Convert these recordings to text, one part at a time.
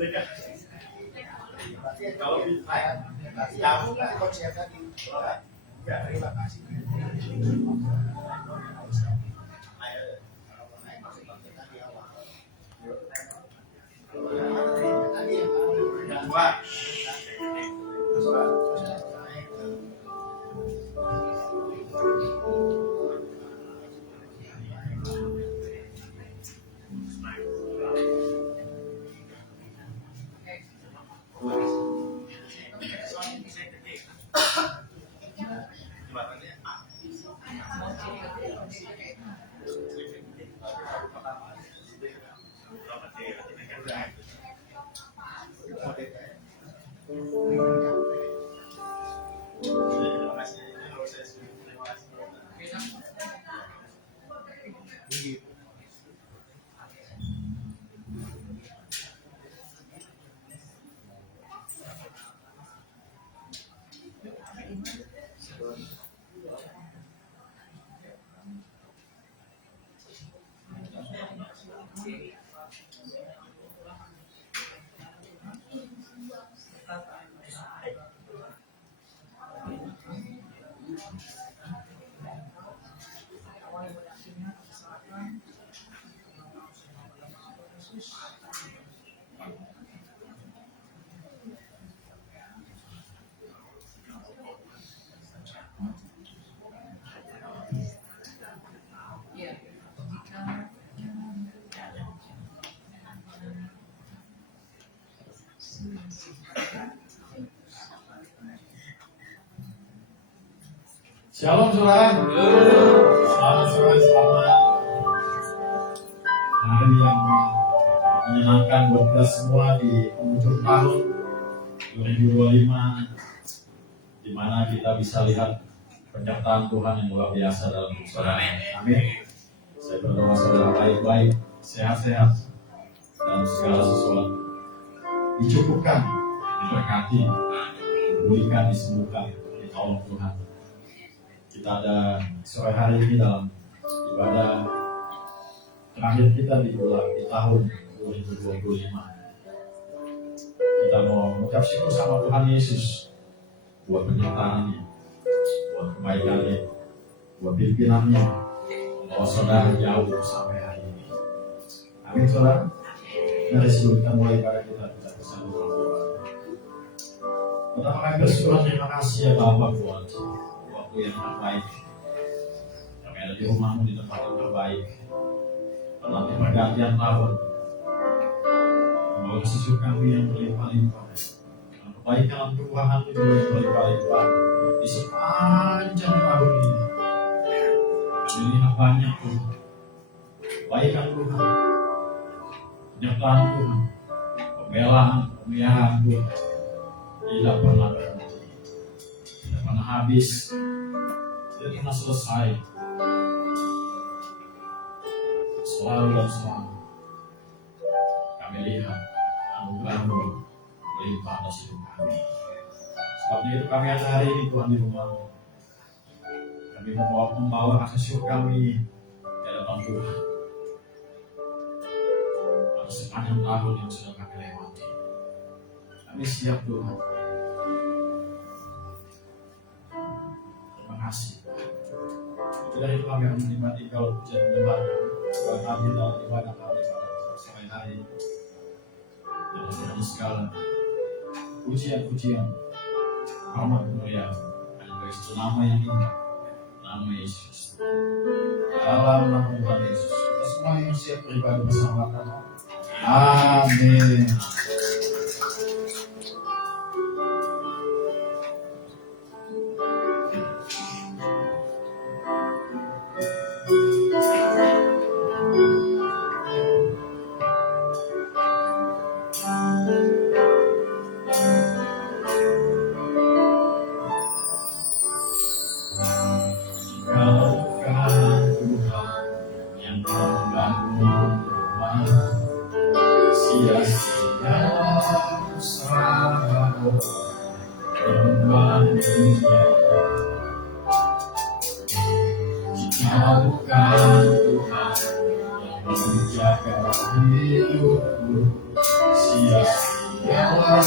Kalau ya, coach ya tadi. Ya, terima kasih. Shalom saudara. Selamat sore, selamat hari yang menyenangkan buat kita semua di penghujung tahun 2025, di mana kita bisa lihat penyertaan Tuhan yang luar biasa dalam hidup saudara. Amin. Saya berdoa saudara baik-baik, sehat-sehat dalam segala sesuatu, dicukupkan, diberkati, diberikan, disembuhkan, ditolong Tuhan. Kita ada sore hari ini dalam ibadah terakhir kita di tahun 2025. Kita mau mengucap syukur sama Tuhan Yesus buat penyertaannya, buat kebaikannya, buat pimpinannya, bahwa saudara jauh sampai hari ini. Amin saudara. Mari sebelum kita mulai ibadah kita bersama doa. Pertama kali bersyukur, terima kasih ya Bapak buat waktu yang terbaik. Kami ada di rumahmu di tempat yang terbaik. Nanti pergantian tahun, membawa kasih kami yang berlimpah-limpah, kebaikan Tuhan itu yang berlimpah-limpah di sepanjang tahun ini. Kami lihat banyak Tuhan, kebaikan Tuhan, penyertaan Tuhan, pembelaan, pemeliharaan Tuhan tidak pernah berhenti, tidak pernah habis, tidak pernah selesai. Selalu dan selalu kami lihat anugerah-Mu melimpah atas hidup kami. Sebab itu kami ada hari ini Tuhan di rumah-Mu. Kami membawa rasa syukur kami di hadapan Tuhan atas sepanjang tahun yang sudah kami lewati. Kami siap Tuhan. Terima kasih. Dari itu kami akan menikmati Kau pujian penyembahan kami. Tuhan hadir dalam ibadah kami pada sore hari ini. Dan menjadi segala pujian-pujian, hormat kemuliaan hanya bagi satu nama yang indah, nama Yesus. Dalam nama Tuhan Yesus, kita semua yang siap beribadah bersama kami. Amin. Bukan Tuhan yang menjaga hidupku sia-sia. Nyawa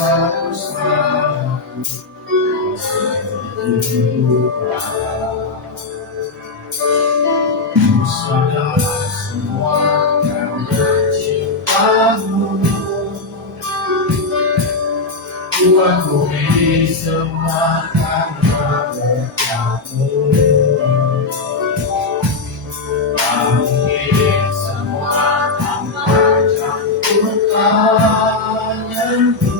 sadar semua karena cintamu. Aku ini semua karena berkamu. Aku ini semua tanpa campur tanganmu.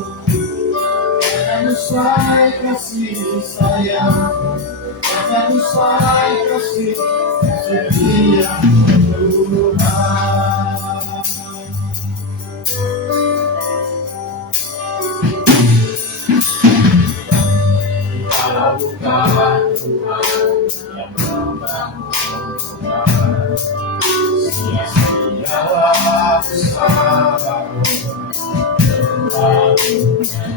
Karena usai kasih sayang, karena usai kasih setia Tuhan. Kalau bukan Tuhan yang membangun Tuhan, sia-sialah usaha membangunnya.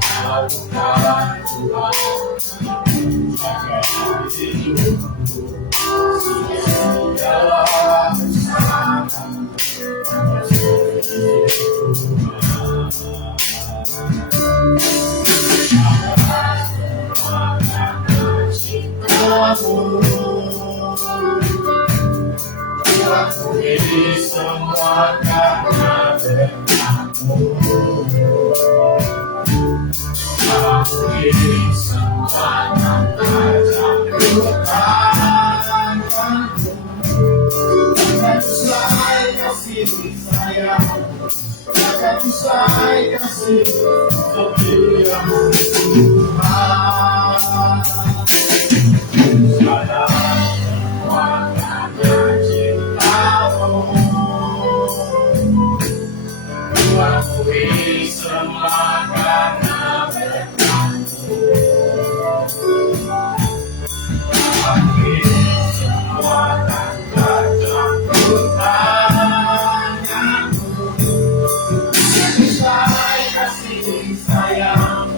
Kalau bukan Tuhan yang menjaga hidupku, sia-sialah usaha aku ini semua karena berkamu. Aku ini semua tanpa campur tanganmu. Karena usai kasih sayang, karena usai kasih setiamu Tuhan. Sadar semua karena cintamu. Aku ini semua karena berkamu. Aku ini semua tanpa campur tanganmu. Usai kasih sayang,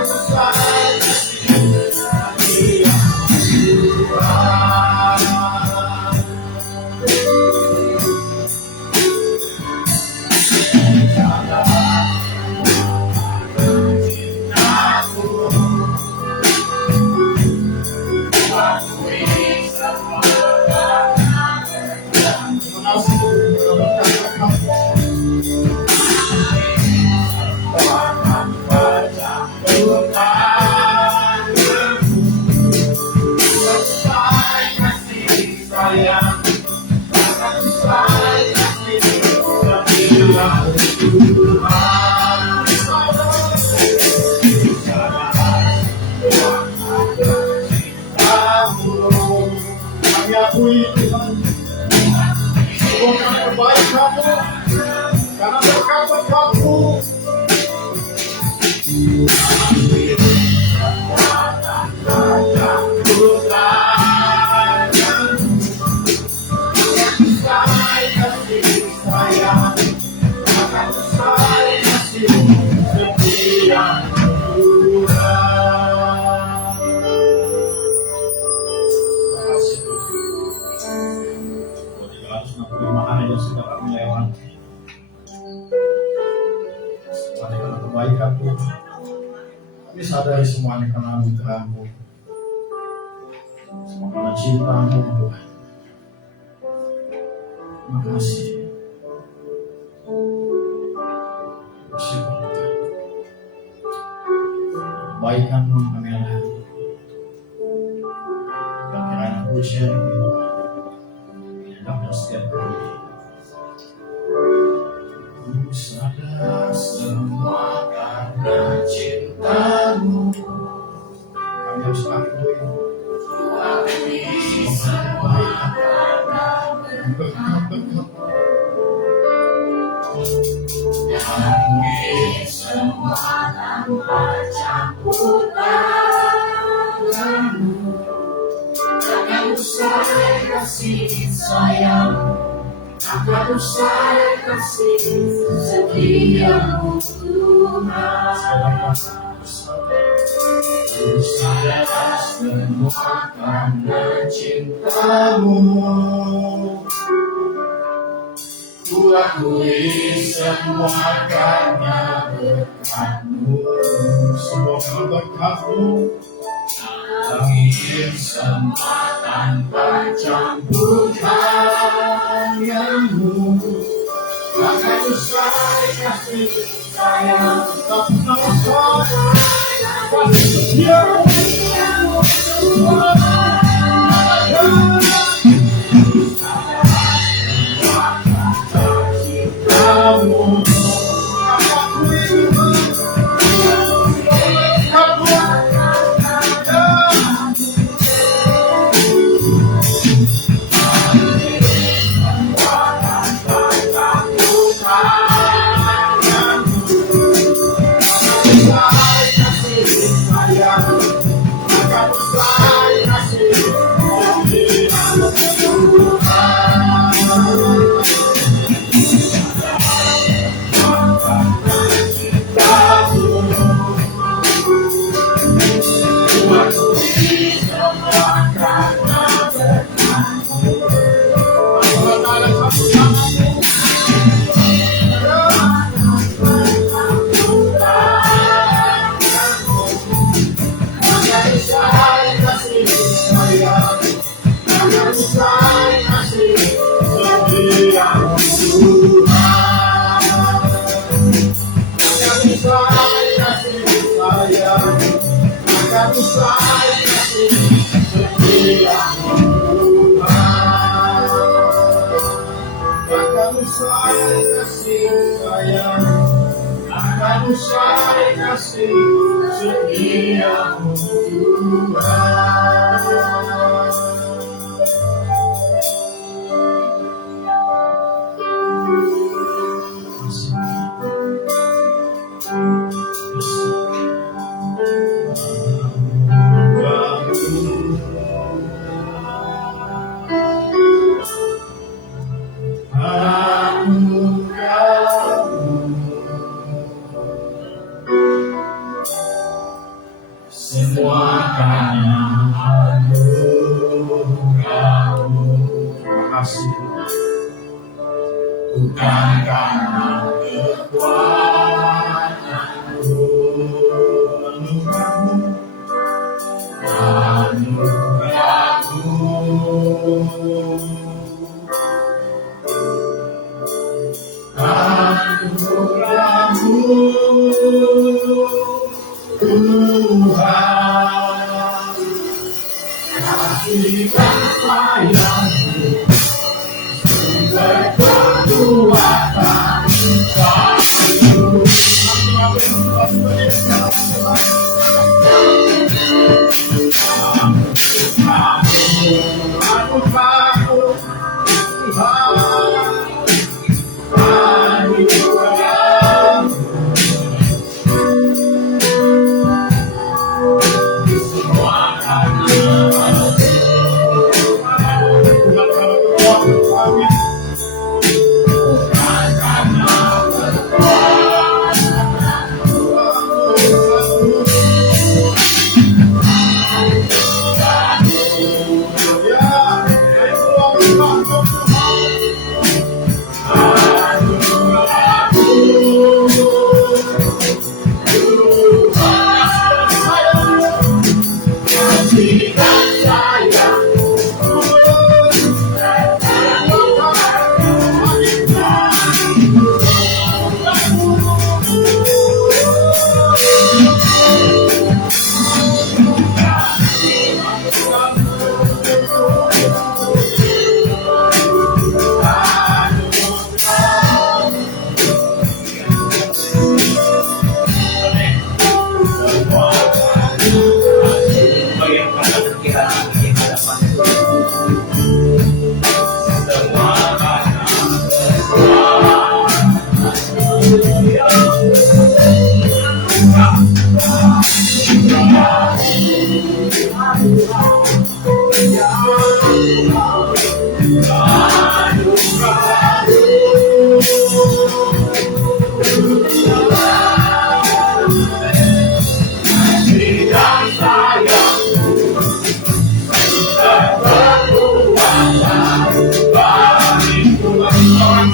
usai kasih setia Tuhan. Akui Tuhan, bukan terbaik kamu, karena berkat kamu. Sudah kami lewati, semuanya karena kebaikan Tuhan. Kami sadari semuanya karena anugerah-Mu, semua karena cinta-Mu Tuhan. Terima kasih. Bersyukur Tuhan. Kebaikan-Mu kami alami. Dan kiranya pujian ini Tuhan menyedapkan setiap kami. Ku sadar semua karena cintamu. Kami harus akui semua karena berkat-Mu. Kami semua tanpa campur tanganmu. Karena usai kasih sayang, akan usai kasih setiamu Tuhan. Sadar semua karena cintamu. Ku akui semua karena berkat-Mu. Semoga berkat-Mu ingin semua tanpa campur tangan-Mu. Akan usai kasih sayang tetap nomor kasih usai kasih setiamu semua karena anugerah-Mu. Terima kasih, bukan karena kekuatanku. Anugerah-Mu, anugerah-Mu, anugerah-Mu. Tuhan, kasihkan sayang-Mu, berkekuatan padaku. Aku takut, Tuhan,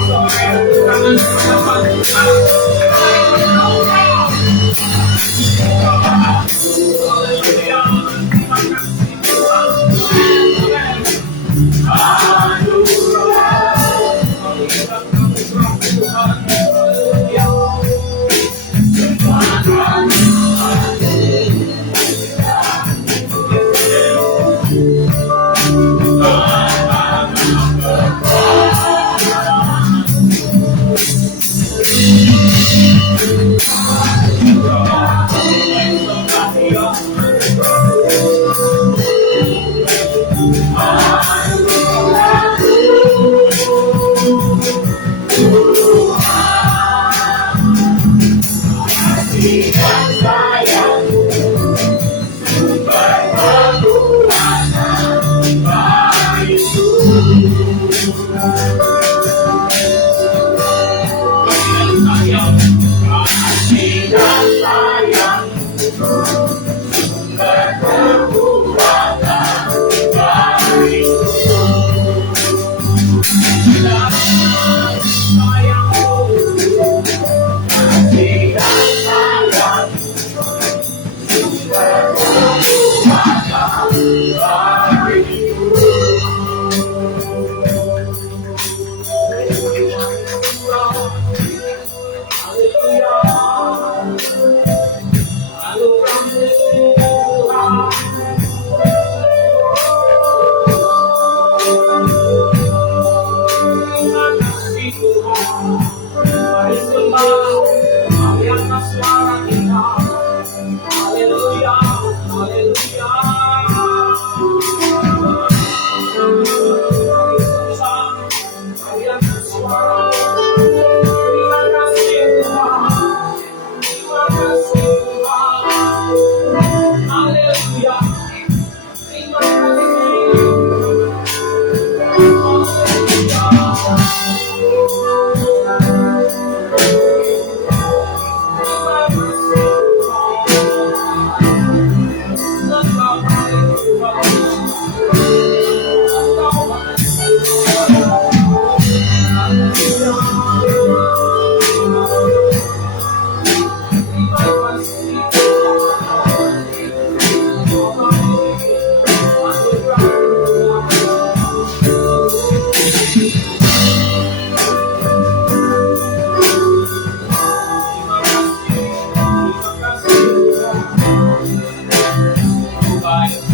Orang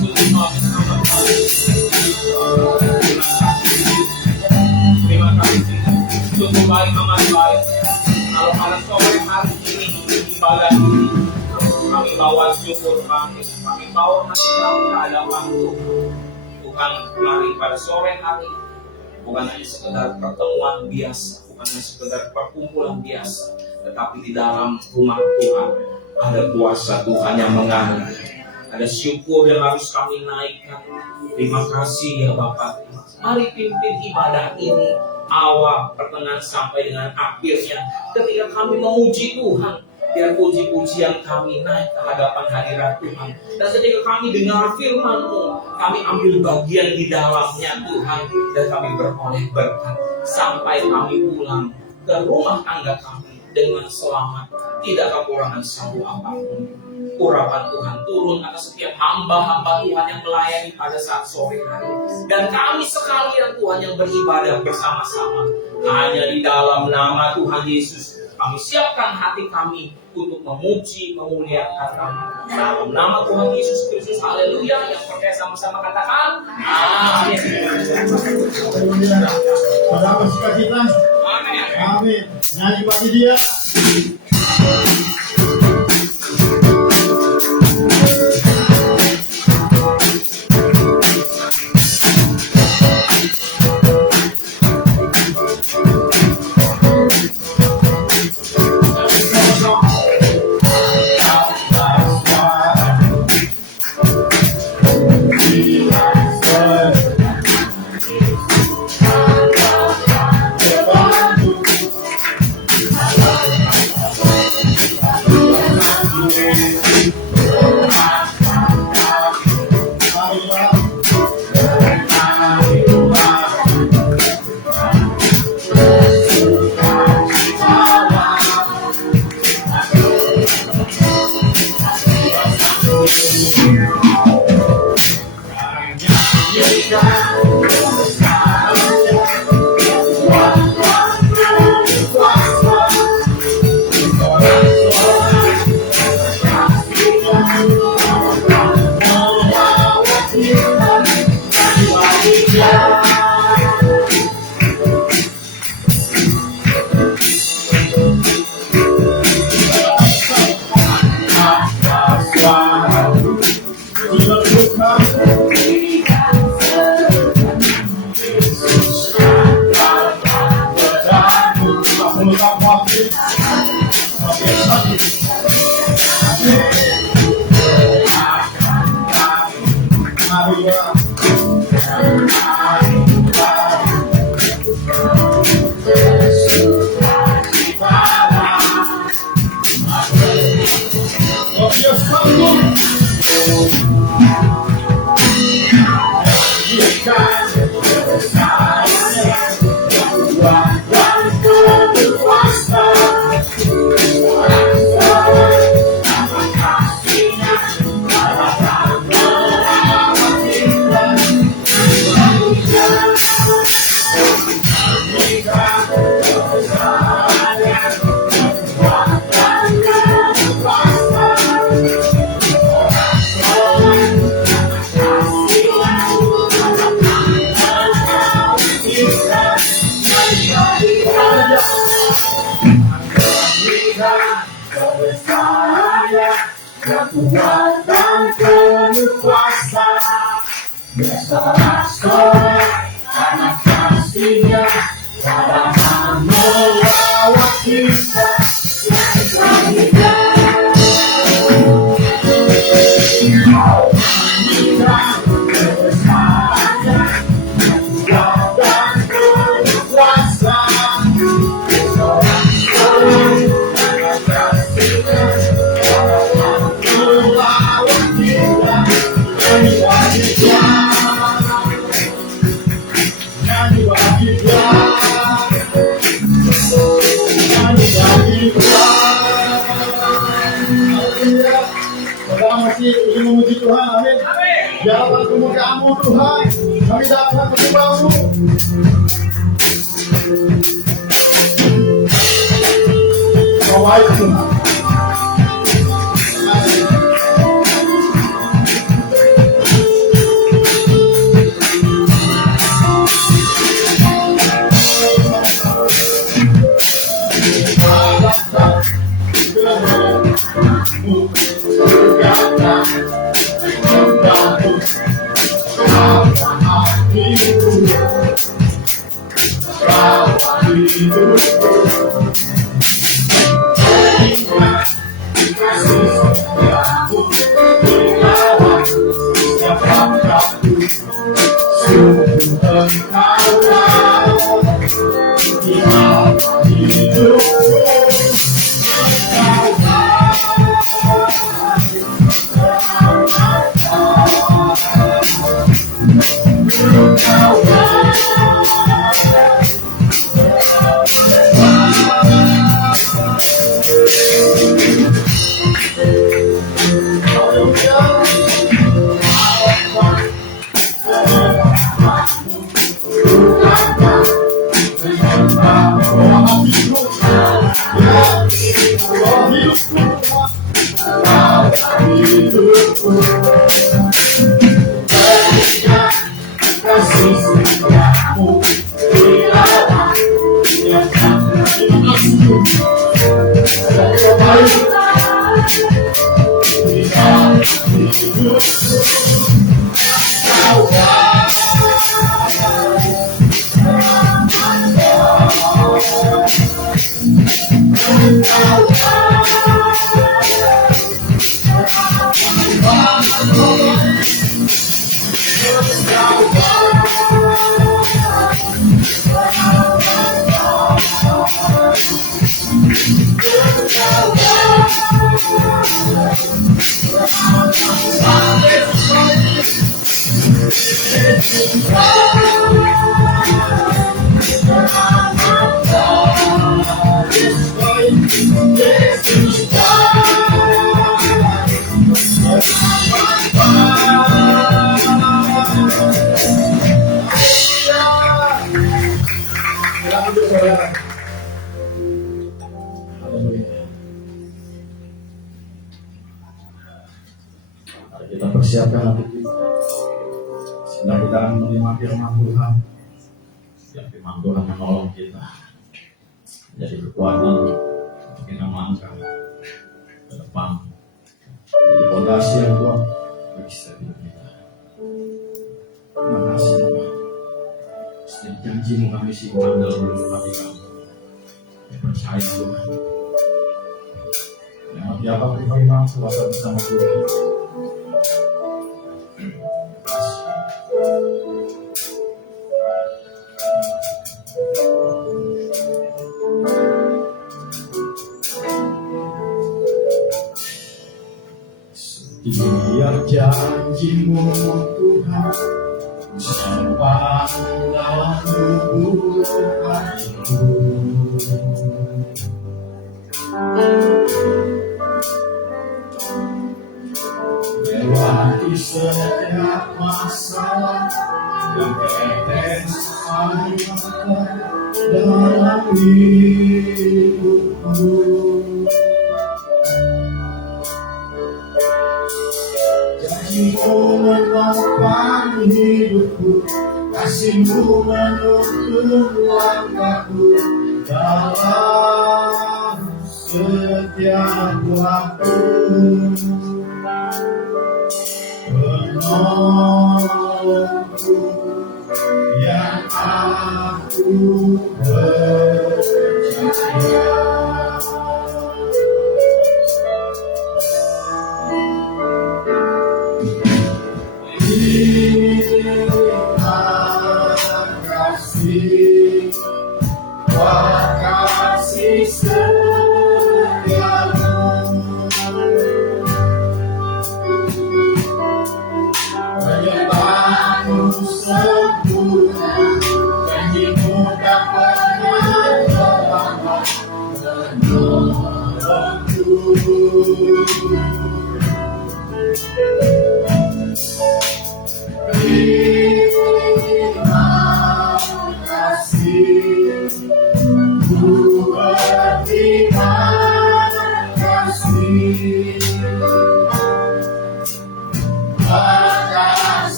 Terima kasih sungguh baik amat baik. Kalau pada sore hari ini ibadah ini kami bawa syukur kami bawa hati kami ke hadapan Tuhan. Mari pada sore hari bukan hanya sekedar pertemuan biasa, bukan hanya sekedar perkumpulan biasa, tetapi di dalam rumah Tuhan ada kuasa Tuhan yang mengalir. Ada syukur yang harus kami naikkan. Terima kasih ya Bapak. Mari pimpin ibadah ini awal, pertengahan sampai dengan akhirnya. Ketika kami memuji Tuhan, biar puji-pujian kami naik ke hadapan hadirat Tuhan. Dan ketika kami dengar firman-Mu, kami ambil bagian di dalamnya Tuhan, dan kami beroleh berkat sampai kami pulang ke rumah tangga kami dengan selamat, tidak kekurangan satu apapun. Urapan Tuhan turun atas setiap hamba-hamba Tuhan yang melayani pada saat sore hari. Dan kami sekalian Tuhan yang beribadah bersama-sama. Hanya di dalam nama Tuhan Yesus, kami siapkan hati kami untuk memuji, memuliakan Kamu. Dalam nama Tuhan Yesus Kristus, haleluya. Yang percaya sama-sama katakan, amin. Pada sukacita. Amin. Amin. Nyanyi bagi Dia. Masih ingin memuji Tuhan, amin. Jalan kemuliaan-Mu Tuhan, kami dapat menyembah-Mu. Kau baik Tuhan. Kita persiapkan hati kita. Sedang kita akan menerima firman Tuhan. Yang firman Tuhan menolong kita jadi kekuatan untuk kita melangkah ke depan. Jadi fondasi yang kuat bagi setiap hidup kita. Terima kasih Tuhan. Setiap janji-Mu kami simpan dalam lubuk hati kami. Kami percaya Tuhan. Lewat apapun firman kuasa bersama Tuhan. Setiap janji-Mu Tuhan simpan dalam lubuk hatiku. Lewati setiap masalah yang tetes dalam hidupku. Janji-Mu menopang hidupku, kasih-Mu menuntun langkahku dalam setiap waktu. Penolongku yang aku percaya.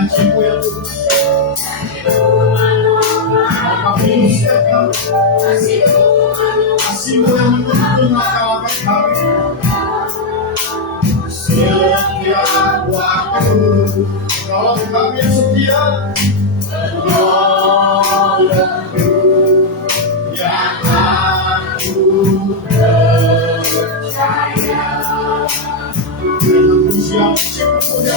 janji-Mu ya Tuhan. Kami siapkan kasih-Mu yang menuntun langkah kami. Setiap waktu kalau kami setia, yang aku percaya. Siap punya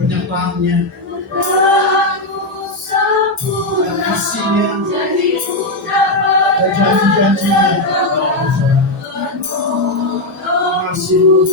penyertaannya, kasihnya, dan janji-janjinya. Kasih.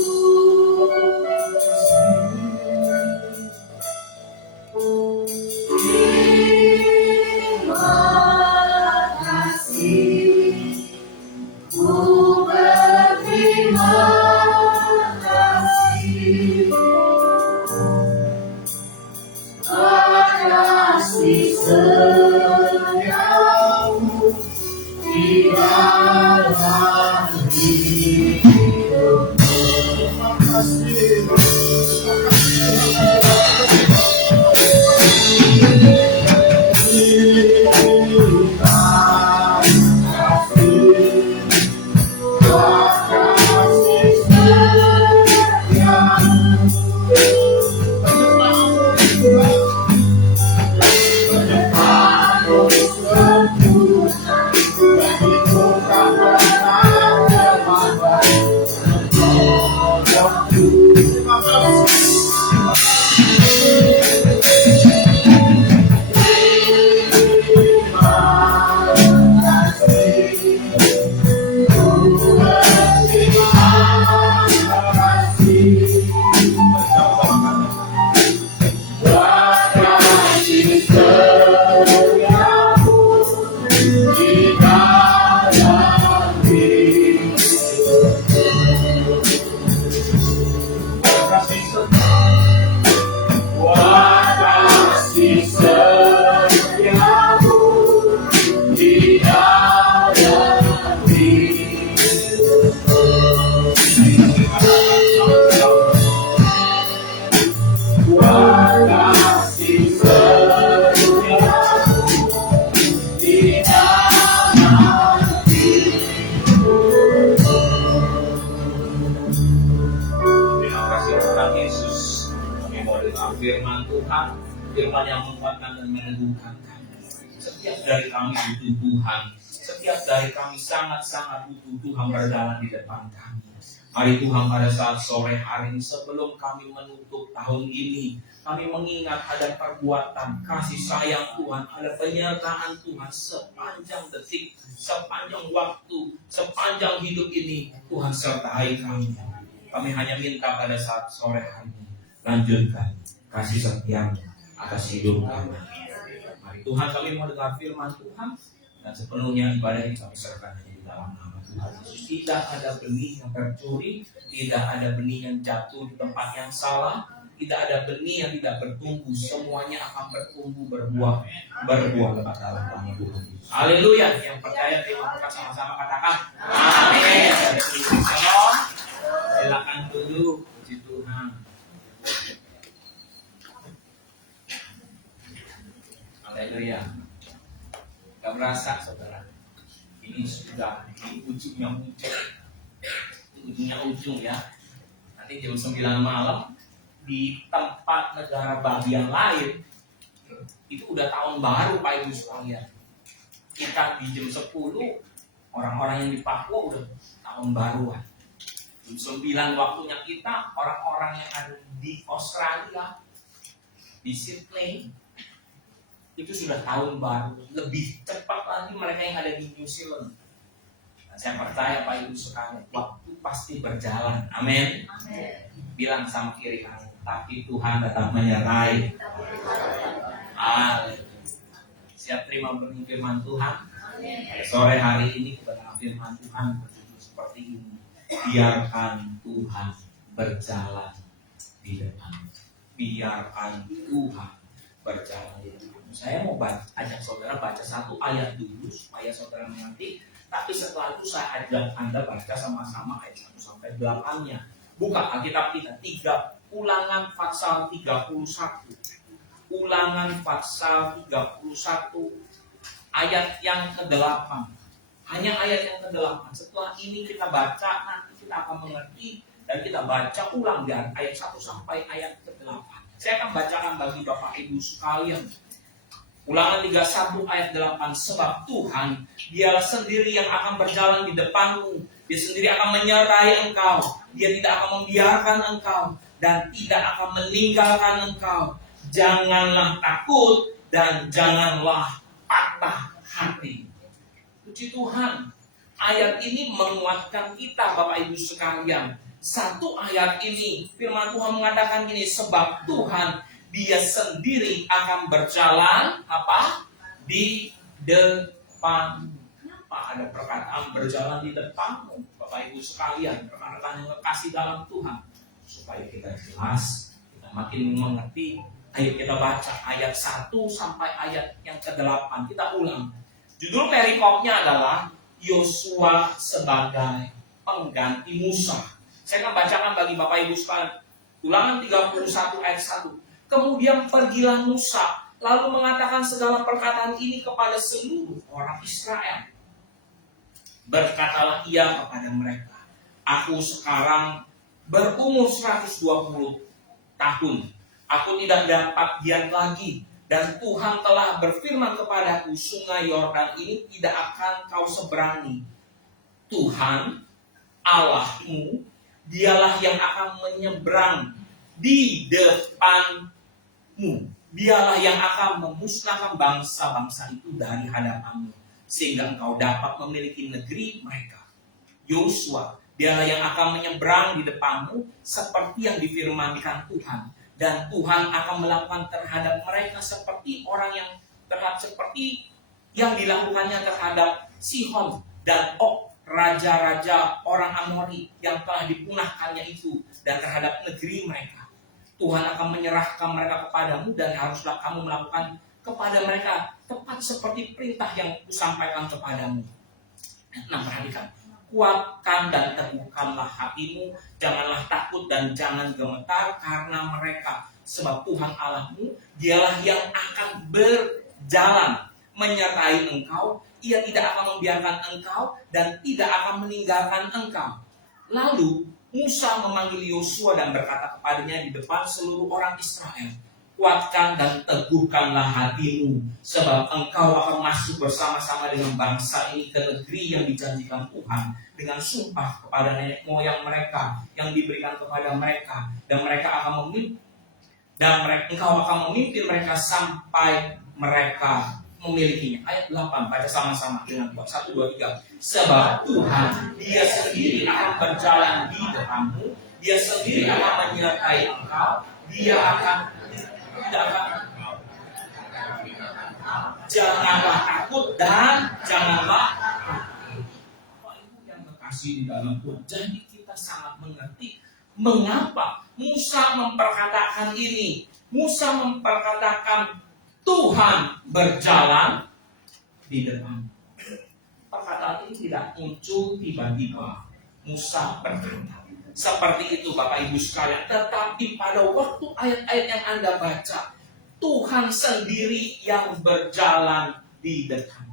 Firman Tuhan, firman yang menguatkan dan meneguhkan kami. Setiap dari kami butuh Tuhan, setiap dari kami sangat-sangat butuh Tuhan berjalan di depan kami. Mari Tuhan pada saat sore hari ini sebelum kami menutup tahun ini, kami mengingat ada perbuatan kasih sayang Tuhan, ada penyertaan Tuhan sepanjang detik, sepanjang waktu, sepanjang hidup ini. Tuhan sertai kami. Kami hanya minta pada saat sore hari ini, lanjutkan kasih setia-Mu atas hidup kami. Mari Tuhan, kami mau dengar firman Tuhan dan sepenuhnya ibadah ini kami serahkan di dalam nama Tuhan Yesus. Tidak ada benih yang tercuri, tidak ada benih yang jatuh di tempat yang salah, tidak ada benih yang tidak bertumbuh. Semuanya akan bertumbuh, berbuah lebat dalam nama Tuhan. Haleluya. Yang percaya terima kasih sama-sama katakan amin. Silakan dulu, puji Tuhan. Haleluya. Gak berasa saudara, ini sudah di ujungnya ujung ya. Nanti jam 9 malam di tempat negara bagian lain itu udah tahun baru Pak Ibu sekalian. Kita di jam 10, orang-orang yang di Papua udah tahun baruan. Jam 9 waktunya kita, orang-orang yang ada di Australia, di Sydney, itu sudah tahun baru. Lebih cepat lagi mereka yang ada di New Zealand. Nah, saya percaya Pak Ibu sekalian, waktu pasti berjalan. Amin. Bilang sama kiri kanan, tapi Tuhan tetap menyertai. Siap terima firman Tuhan? Sore hari ini kebenaran firman Tuhan berjudul seperti ini. Biarkan Tuhan berjalan di depan. Biarkan Tuhan berjalan di depan. Saya mau ajak saudara baca satu ayat dulu supaya saudara mengerti. Tapi setelah itu saya ajak Anda baca sama-sama ayat 1 sampai 8-nya. Buka Alkitab kita 3 Ulangan pasal 31. Ulangan pasal 31 ayat yang ke-8. Hanya ayat yang ke-8. Setelah ini kita baca, nanti kita akan mengerti dan kita baca ulang dari ayat 1 sampai ayat ke-8. Saya akan bacakan bagi Bapak Ibu sekalian. Ulangan 31 ayat 8. Sebab Tuhan, Dialah sendiri yang akan berjalan di depanmu. Dia sendiri akan menyertai engkau. Dia tidak akan membiarkan engkau dan tidak akan meninggalkan engkau. Janganlah takut dan janganlah patah hati. Puji Tuhan. Ayat ini menguatkan kita Bapak Ibu sekalian. Satu ayat ini firman Tuhan mengatakan gini, sebab Tuhan Dia sendiri akan berjalan di depan. Ada perkataan berjalan di depanmu Bapak Ibu sekalian, perkataan yang kasih dalam Tuhan supaya kita jelas, kita makin mengerti. Ayo kita baca ayat 1 sampai ayat yang ke-8. Kita ulang. Judul perikopnya adalah Yosua sebagai pengganti Musa. Saya akan bacakan bagi Bapak Ibu sekalian. Ulangan 31 ayat 1. Kemudian pergilah Musa, lalu mengatakan segala perkataan ini kepada seluruh orang Israel. Berkatalah ia kepada mereka, aku sekarang berumur 120 tahun. Aku tidak dapat giat lagi. Dan Tuhan telah berfirman kepadaku, sungai Yordan ini tidak akan kau seberangi. Tuhan Allahmu, Dialah yang akan menyeberang di depanmu. Dialah yang akan memusnahkan bangsa-bangsa itu dari hadapanmu, sehingga engkau dapat memiliki negeri mereka. Yosua, Dialah yang akan menyeberang di depanmu seperti yang difirmankan Tuhan. Dan Tuhan akan melakukan terhadap mereka seperti seperti yang dilakukannya terhadap Sihon dan Og, raja-raja orang Amori yang telah dipunahkannya itu, dan terhadap negeri mereka. Tuhan akan menyerahkan mereka kepadamu dan haruslah kamu melakukan kepada mereka tepat seperti perintah yang kusampaikan kepadamu. Nah, perhatikan. Kuatkan dan teguhkanlah hatimu, janganlah takut dan jangan gemetar karena mereka. Sebab Tuhan Allahmu, Dialah yang akan berjalan menyertai engkau. Ia tidak akan membiarkan engkau dan tidak akan meninggalkan engkau. Lalu Musa memanggil Yosua dan berkata kepadanya di depan seluruh orang Israel, kuatkan dan teguhkanlah hatimu, sebab engkau akan masuk bersama-sama dengan bangsa ini ke negeri yang dijanjikan Tuhan dengan sumpah kepada nenek moyang mereka yang diberikan kepada mereka, dan mereka akan engkau akan memimpin mereka sampai mereka memilikinya. Ayat 8, baca sama-sama dengan 1, 2, 3. Sebab Tuhan, Dia sendiri akan berjalan di depanmu, Dia sendiri akan menyertai engkau, Dia akan janganlah takut dan janganlah Bapak Ibu yang terkasih di dalam Tuhan. Jadi kita sangat mengerti mengapa Musa memperkatakan ini. Musa memperkatakan Tuhan berjalan di depan. Perkataan ini tidak muncul tiba-tiba. Musa berkata seperti itu Bapak Ibu sekalian. Tetapi pada waktu ayat-ayat yang Anda baca, Tuhan sendiri yang berjalan di depan.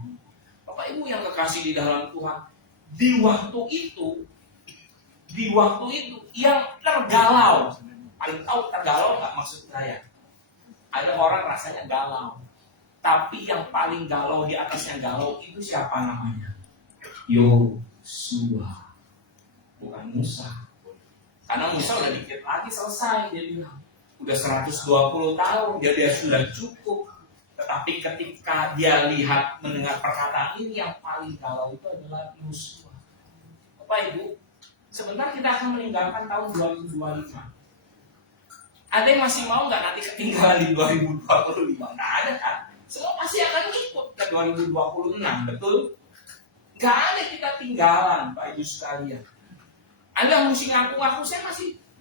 Bapak Ibu yang kekasih di dalam Tuhan, di waktu itu yang tergalau, paling tahu tergalau nggak maksud saya? Ada orang rasanya galau, tapi yang paling galau di atasnya galau itu siapa namanya? Yosua, bukan Musa. Karena Musa udah dikit lagi selesai, dia bilang. Udah 120 tahun, dia sudah cukup. Tetapi ketika dia lihat, mendengar perkataan ini, yang paling galau itu adalah Yosua. Bapak Ibu, sebentar kita akan meninggalkan tahun 2025. Ada yang masih mau nggak nanti ketinggalan di 2025? Nggak ada kan? Semua pasti akan ikut ke 2026, betul? Nggak ada kita tinggalan, Pak Ibu sekalian. Anda mesti ngaku-ngaku,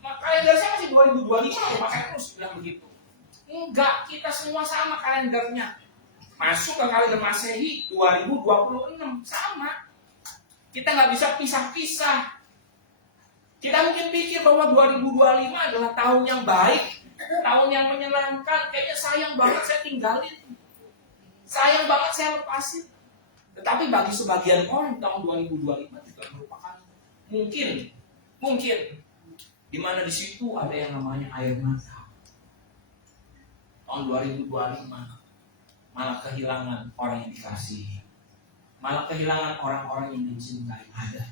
kalender saya masih 2025, makanya terus bilang begitu. Enggak, kita semua sama kalendernya. Masuk ke kalender Masehi 2026, sama. Kita nggak bisa pisah-pisah. Kita mungkin pikir bahwa 2025 adalah tahun yang baik, tahun yang menyenangkan. Kayaknya sayang banget saya tinggalin. Sayang banget saya lepasin. Tetapi bagi sebagian orang tahun 2025 juga merupakan mungkin di mana di situ ada yang namanya air mata. Tahun 2025 malah kehilangan orang yang dikasihi, malah kehilangan orang-orang yang dicintai ada.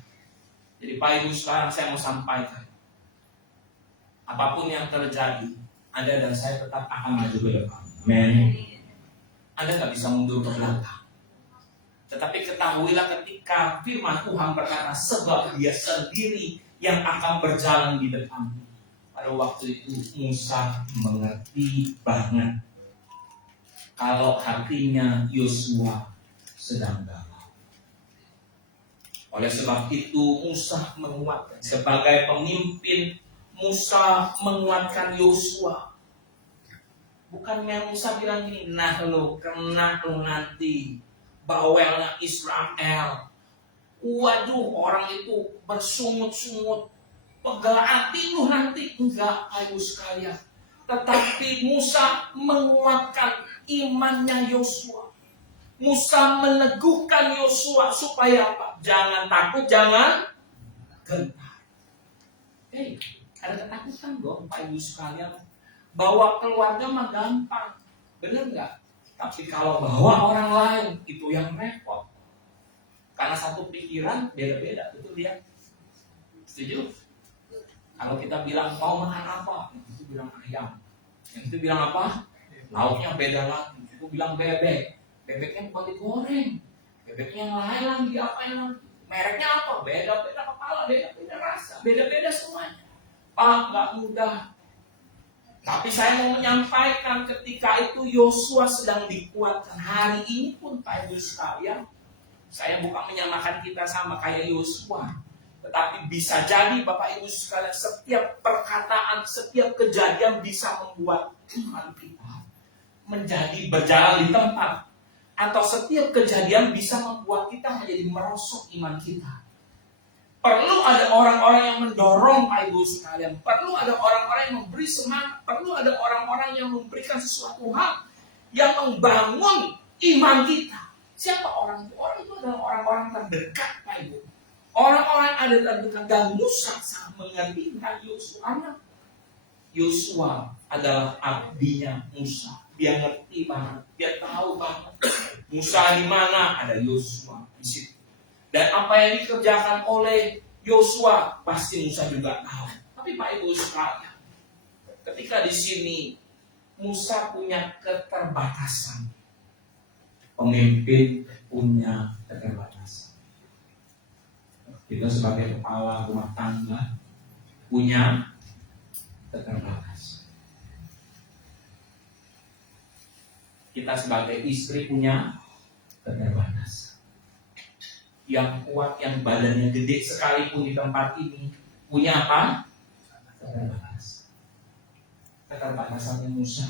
Jadi Pak Ibu sekarang saya mau sampaikan, apapun yang terjadi, Anda dan saya tetap akan maju ke depan. Amen. Anda nggak bisa mundur ke belakang. Tetapi ketahuilah ketika firman Tuhan berkata, sebab Dia sendiri yang akan berjalan di depan. Pada waktu itu Musa mengerti banget kalau hatinya Yosua sedang galau. Oleh sebab itu Musa menguatkan, sebagai pemimpin Musa menguatkan Yosua. Bukannya Musa bilang gini, nah lo kena lo nanti bawelnya Israel. Waduh, orang itu bersungut-sungut, pegal hati lu nanti. Enggak, ayo sekalian. Tetapi Musa menguatkan imannya Yosua. Musa meneguhkan Yosua supaya apa? Jangan takut, jangan gentar. Ada ketakutan dong, Pak Ibu sekalian. Bawa keluarga mah gampang, bener nggak? Tapi kalau bawa orang lain itu yang repot. Karena satu pikiran beda-beda, betul ya? Setuju? Kalau kita bilang mau makan apa, yang itu bilang ayam. Yang itu bilang apa? Lauknya beda lagi. Itu bilang bebek. Bebeknya bukan digoreng. Bebeknya yang lain lagi, diapain lagi. Mereknya apa? Beda-beda kepala, beda-beda rasa, beda-beda semuanya. Pak, nggak mudah. Tapi saya mau menyampaikan ketika itu Yosua sedang dikuatkan. Hari ini pun Pak Ibu sekalian, saya bukan menyamakan kita sama kayak Yosua. Tetapi bisa jadi Bapak Ibu sekalian, setiap perkataan, setiap kejadian bisa membuat iman kita menjadi berjalan di tempat. Atau setiap kejadian bisa membuat kita menjadi merosot iman kita. Perlu ada orang-orang yang mendorong Pak Ibu sekalian. Perlu ada orang-orang yang memberi semangat. Perlu ada orang-orang yang memberikan sesuatu hal yang membangun iman kita. Siapa orang itu? Orang itu adalah orang-orang terdekat Pak Ibu. Orang-orang ada terdekat. Dan Musa sangat mengerti Yosua. Yosua adalah abdinya Musa. Dia ngerti banget. Dia tahu banget. Musa di mana? Ada Yosua di situ. Dan apa yang dikerjakan oleh Yosua pasti Musa juga tahu. Tapi Pak Ibu sekalian, ketika di sini Musa punya keterbatasan, pemimpin punya keterbatasan. Kita sebagai kepala rumah tangga punya keterbatasan. Kita sebagai istri punya keterbatasan. Yang kuat, yang badannya gede sekalipun di tempat ini punya apa? Keterbatasan. Keterbatasannya Musa,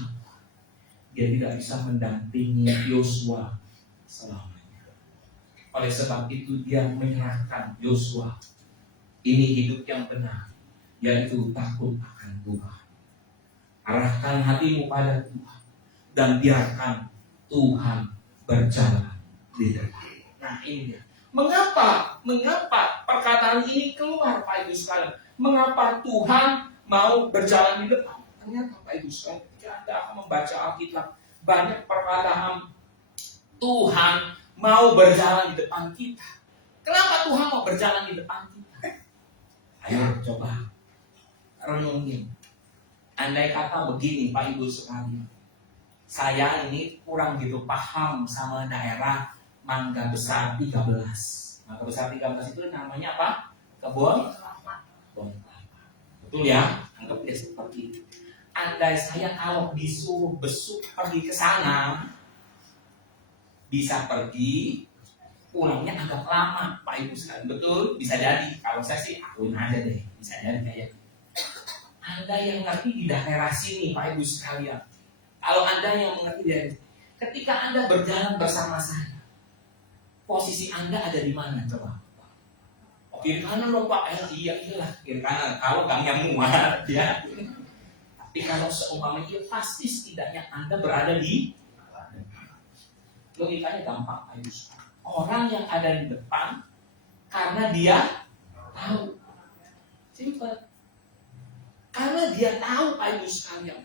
dia tidak bisa mendampingi Yosua selamanya. Oleh sebab itu dia menyerahkan Yosua. Ini hidup yang benar, yaitu takut akan Tuhan. Arahkan hatimu pada Tuhan. dan biarkan Tuhan berjalan di depan. Nah ini dia. Mengapa perkataan ini keluar Pak Ibu sekalian? Mengapa Tuhan mau berjalan di depan? Ternyata Pak Ibu sekalian, ketika Anda akan membaca Alkitab, banyak perkataan Tuhan mau berjalan di depan kita. Kenapa Tuhan mau berjalan di depan kita? Ayo coba renungin. Andai kata begini Pak Ibu sekalian, saya ini kurang gitu paham sama daerah Mangga Besar 13. Mangga Besar 13 itu namanya apa? Kebun kelapa. Betul ya? Anggap dia seperti itu. Andai saya kalau disuruh besuk pergi ke sana, bisa pergi, pulangnya agak lama Pak Ibu sekalian. Betul? Bisa jadi. Kalau saya sih akuin aja deh. Bisa jadi kayak gitu. Anda yang ngerti di daerah sini Pak Ibu sekalian. Kalau Anda yang mengerti dari ketika Anda berjalan bersama saya, posisi Anda ada di mana coba? Oh, kiri kanan loh Pak. Iyalah kiri kanan. Kalau gangnya muat ya. Tapi kalau seumpamanya itu pasti setidaknya Anda berada di logikanya gampang Pak Ibu sekalian. Orang yang ada di depan karena dia tahu. Simpel. Karena dia tahu Pak Ibu sekalian.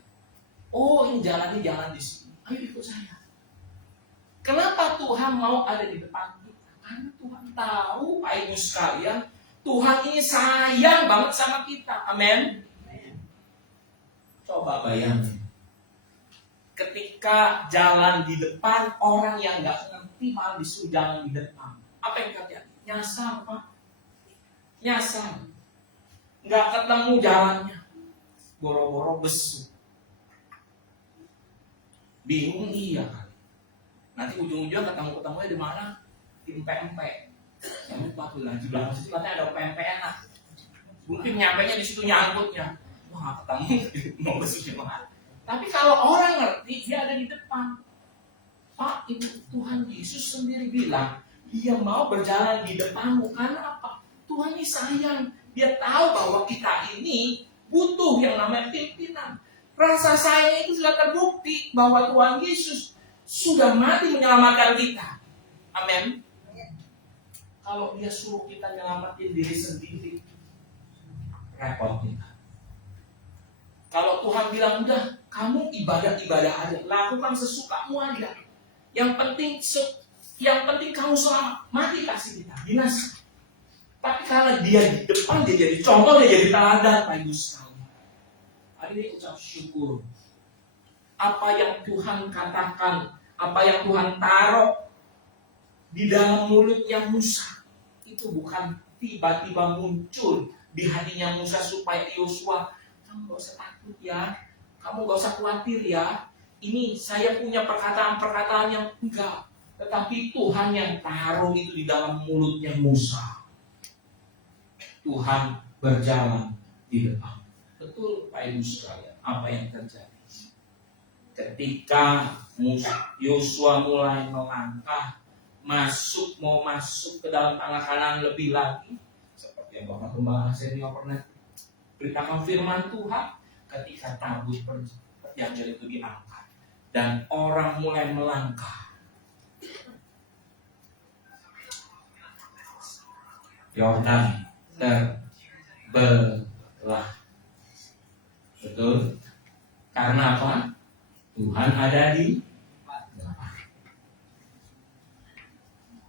Oh ini jalannya jalan di sini. Ayo ikut saya. Kenapa Tuhan mau ada di depan kita? Karena Tuhan tahu Pak Ibu sekalian, Tuhan ini sayang banget sama kita. Amin. Coba bayangin. Ketika jalan di depan, orang yang nggak ngerti malah disuruh jalan di depan. Apa yang terjadi? Nyasar Pak. Nyasar. Nggak ketemu jalannya. Boro-boro besuk. Bingung iya kan. Nanti ujung-ujungnya ketemu-ketemunya di mana? Di empe-empe. Yang itu lah di belakang situ katanya ada empe-empean lah. Mungkin nyampainya di situ nyangkutnya. Wah ketemu mau besuk gimana? Tapi kalau orang ngerti dia ada di depan. Pak itu Tuhan Yesus sendiri bilang dia mau berjalan di depanmu karena apa? Tuhan ini sayang. Dia tahu bahwa kita ini butuh yang namanya pimpinan. Rasa sayang itu sudah terbukti bahwa Tuhan Yesus sudah mati menyelamatkan kita. Amin. Kalau dia suruh kita nyelamatin diri sendiri, repot kita. Kalau Tuhan bilang udah, kamu ibadah aja, lakukan sesukamu aja. Yang penting kamu selamat, mati kasih kita, binasa. Tapi kalau dia di depan, dia jadi contoh, dia jadi teladan, Pak Ibu sekalian. Hari ini ucap syukur. Apa yang Tuhan katakan, apa yang Tuhan taruh di dalam mulutnya Musa, itu bukan tiba-tiba muncul di hatinya Musa supaya Yosua, kamu gak usah takut ya, kamu gak usah khawatir ya. Ini saya punya perkataan-perkataan yang enggak, tetapi Tuhan yang taruh itu di dalam mulutnya Musa. Tuhan berjalan di depan. Betul Pak Ibu sekalian, apa yang terjadi? Ketika Yosua mulai melangkah, mau masuk ke dalam tanah Kanaan lebih lagi, seperti yang Bapak Gembala senior pernah beritakan firman Tuhan, ketika tabut perjanjian itu diangkat dan orang mulai melangkah, Yordan terbelah. Betul. Karena apa? Tuhan ada di depan.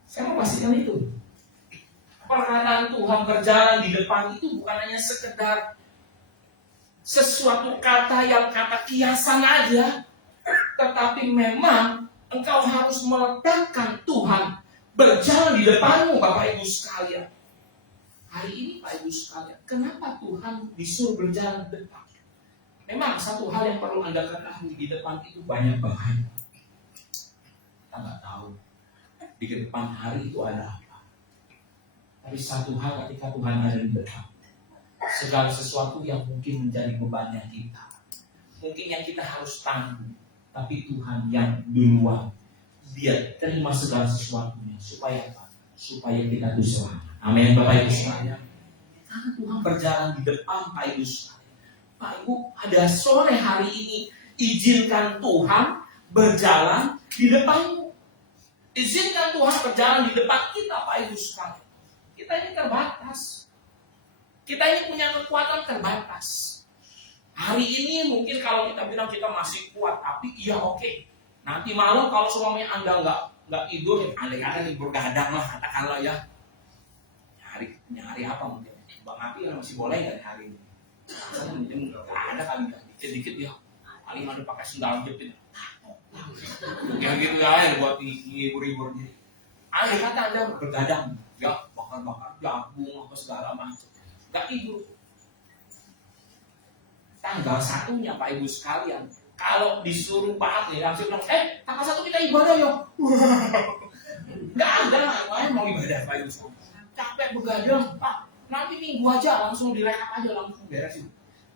Saya mau pastikan itu. Perkataan Tuhan berjalan di depan itu bukan hanya sekedar sesuatu kata yang kata kiasan aja, tetapi memang engkau harus meletakkan Tuhan berjalan di depanmu, Bapak Ibu sekalian. Hari ini Pak Ibu sekalian, kenapa Tuhan disuruh berjalan di depan? Memang satu hal yang perlu Anda ketahui, di depan itu banyak bahaya. Kita nggak tahu di depan hari itu ada apa. Tapi satu hal ketika Tuhan ada di depan, segala sesuatu yang mungkin menjadi bebannya kita, mungkin yang kita harus tanggung, tapi Tuhan yang duluan, Dia terima segala sesuatunya. Supaya apa? Supaya kita itu selamat. Amin Bapak Ibu sekalian. Karena Tuhan berjalan di depan Pak Ibu sekalian. Pak Ibu, pada sore hari ini izinkan Tuhan berjalan di depanmu. Izinkan Tuhan berjalan di depan kita, Pak Ibu sekalian. Kita ini terbatas. Kita ini punya kekuatan terbatas. Hari ini mungkin kalau kita bilang kita masih kuat, tapi iya oke. Nanti malam kalau suaminya Anda nggak tidur, andai-andai nih bergadang lah, katakanlah ya. Nyari apa mungkin? Bang Api masih boleh nggak hari ini? Rasanya mungkin nggak ada kali ya, dikit-dikit ya. Paling ada pakai sendal jepit. Ya gitu ya, buat ngibur-ngibur diri. Andai kata Anda bergadang, ya bakar-bakar jagung apa segala macam, nggak tidur. Tanggal 1-nya Pak Ibu sekalian, kalau disuruh Pak nih langsung bilang, tanggal 1 kita ibadah ya. Nggak ada, mau ibadah Pak Ibu sekalian. Capek begadang, Pak. Nanti minggu aja langsung direkap aja, langsung beresin.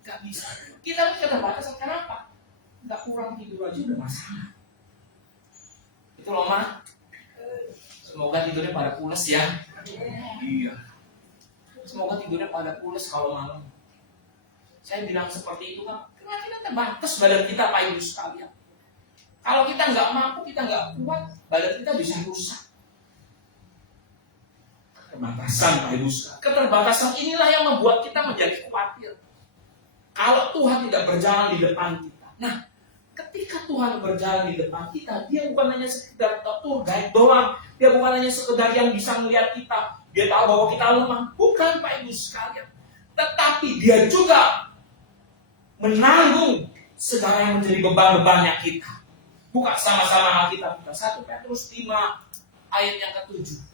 Nggak bisa. Kita keterbatasan, kenapa? Nggak kurang tidur aja udah masalah. Itu loh, Ma. Semoga tidurnya pada pules ya. Iya. Semoga tidurnya pada pules kalau malam. Saya bilang seperti itu kan, karena kita terbatas badan kita, Pak Ibu sekalian. Kalau kita nggak mampu, kita nggak kuat, badan kita bisa rusak. Keterbatasan, Pak Ibu sekalian. Keterbatasan inilah yang membuat kita menjadi khawatir. Kalau Tuhan tidak berjalan di depan kita. Nah, ketika Tuhan berjalan di depan kita, dia bukan hanya sekedar tour guide doang. Dia bukan hanya sekedar yang bisa melihat kita. Dia tahu bahwa kita lemah. Bukan, Pak Ibu sekalian. Tetapi dia juga menanggung segala yang menjadi beban-bebannya kita. Buka sama-sama Alkitab kita. 1 Petrus 5 ayat yang ke-7.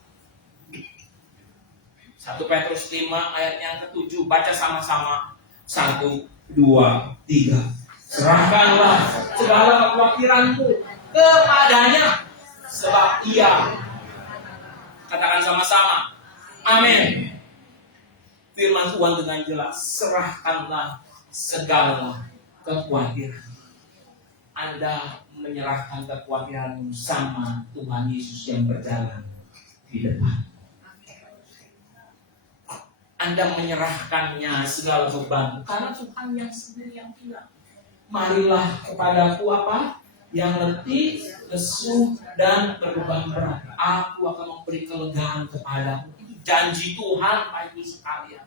1 Petrus 5 ayat yang ke-7. Baca sama-sama. 1, 2, 3. Serahkanlah segala kekhawatiranmu kepadanya, sebab Ia. Katakan sama-sama. Amin. Firman Tuhan dengan jelas, serahkanlah segala kekhawatiran. Anda menyerahkan kekhawatiranmu sama Tuhan Yesus yang berjalan di depan. Anda menyerahkannya segala beban, karena Tuhan yang sendiri yang bilang, marilah kepadaku apa? Yang letih, lesu, dan berbeban berat. Aku akan memberi kelegaan kepadamu. Itu janji Tuhan, Pak Ibu sekalian.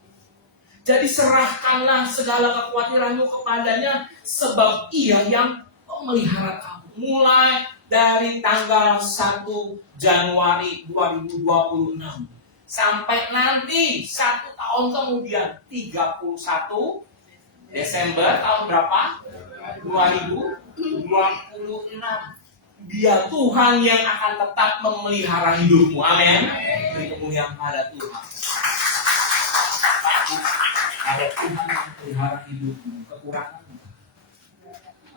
Jadi serahkanlah segala kekhawatiranmu kepadanya, sebab Ia yang memelihara kamu. Mulai dari tanggal 1 Januari 2026 sampai nanti 1 tahun kemudian 31 Desember tahun berapa? 2026. Dia Tuhan yang akan tetap memelihara hidupmu. Amin. Beri kemuliaan pada Tuhan. Ada Tuhan yang memelihara hidupmu. Kekurangan.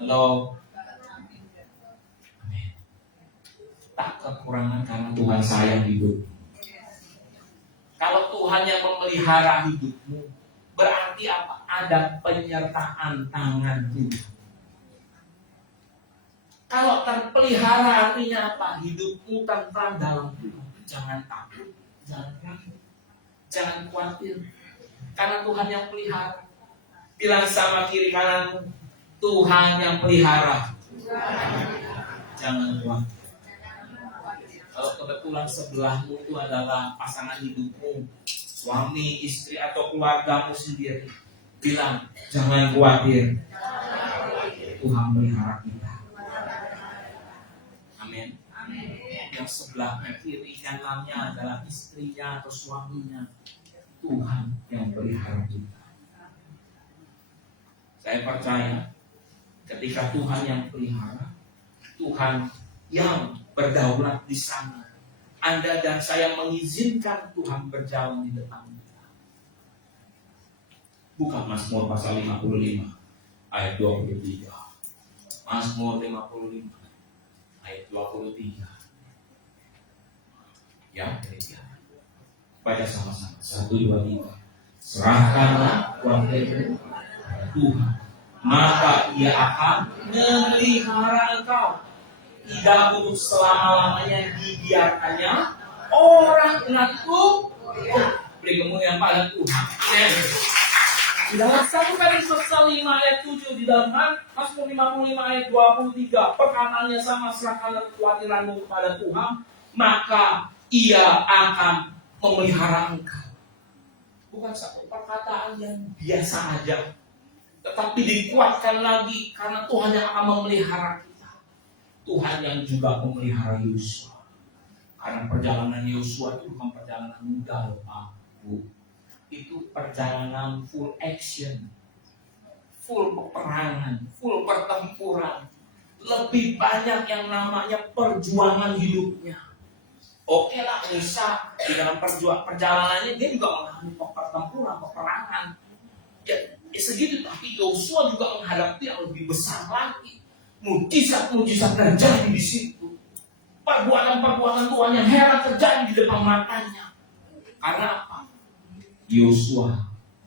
Halo. Amin. Tak kekurangan karena Tuhan sayang hidupmu. Kalau Tuhan yang memelihara hidupmu, berarti apa? Ada penyertaan tangan Tuhan. Kalau terpelihara artinya apa? Hidupmu tentram dalam Tuhan. Jangan takut, jangan ragu, jangan khawatir. Karena Tuhan yang pelihara. Bilang sama kiri kananmu, Tuhan yang pelihara. Jangan khawatir. Kalau kebetulan sebelahmu itu adalah pasangan hidupmu, suami, istri, atau keluargamu sendiri, bilang, jangan khawatir. Tuhan pelihara kita. Amin. Yang sebelahnya kiri kanannya adalah istrinya atau suaminya, Tuhan yang pelihara kita. Saya percaya ketika Tuhan yang pelihara, Tuhan yang berdaulat di sana, Anda dan saya mengizinkan Tuhan berjalan di depan kita. Buka Mazmur pasal 55 ayat 23. Mazmur 55 ayat 23. Ya, ini dia. Baca sama-sama. 1, 2, 3. Serahkanlah kuatirmu kepada Tuhan, maka Ia akan memelihara engkau. Tidak untuk selama-lamanya dibiarkannya orang mengaku. Beri kemuliaan pada Tuhan. Di dalam 1 Korintus 5 ayat 7, di dalam Mazmur 55 ayat 23, perkataannya sama, serahkanlah kekhawatiranmu kepada Tuhan, maka Ia akan memelihara engkau. Bukan satu perkataan yang biasa aja, tetapi dikuatkan lagi karena Tuhan yang akan memelihara kita. Tuhan yang juga memelihara Yosua. Karena perjalanan Yosua itu bukan perjalanan mudah loh Pak, Bu. Itu perjalanan full action, full peperangan, full pertempuran. Lebih banyak yang namanya perjuangan hidupnya. Oke lah, Musa di dalam perjalanannya dia juga mengalami pertempuran, peperangan. Ya segitu, tapi Yosua juga menghadapi yang lebih besar lagi. Mujizat-mujizat terjadi di situ. Perbuatan-perbuatan Tuhan yang heran terjadi di depan matanya. Karena apa? Yosua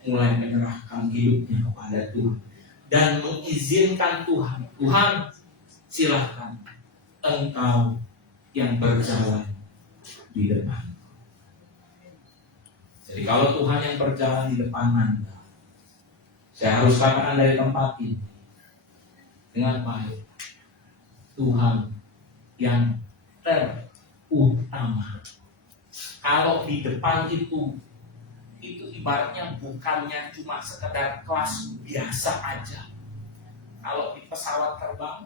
mulai menyerahkan hidupnya kepada Tuhan dan mengizinkan Tuhan, Tuhan silahkan engkau yang berjalan di depan. Jadi kalau Tuhan yang berjalan di depan Anda, saya harus katakan dari tempat ini dengan baik, Tuhan yang terutama. Kalau di depan itu ibaratnya bukannya cuma sekedar kelas biasa aja. Kalau di pesawat terbang,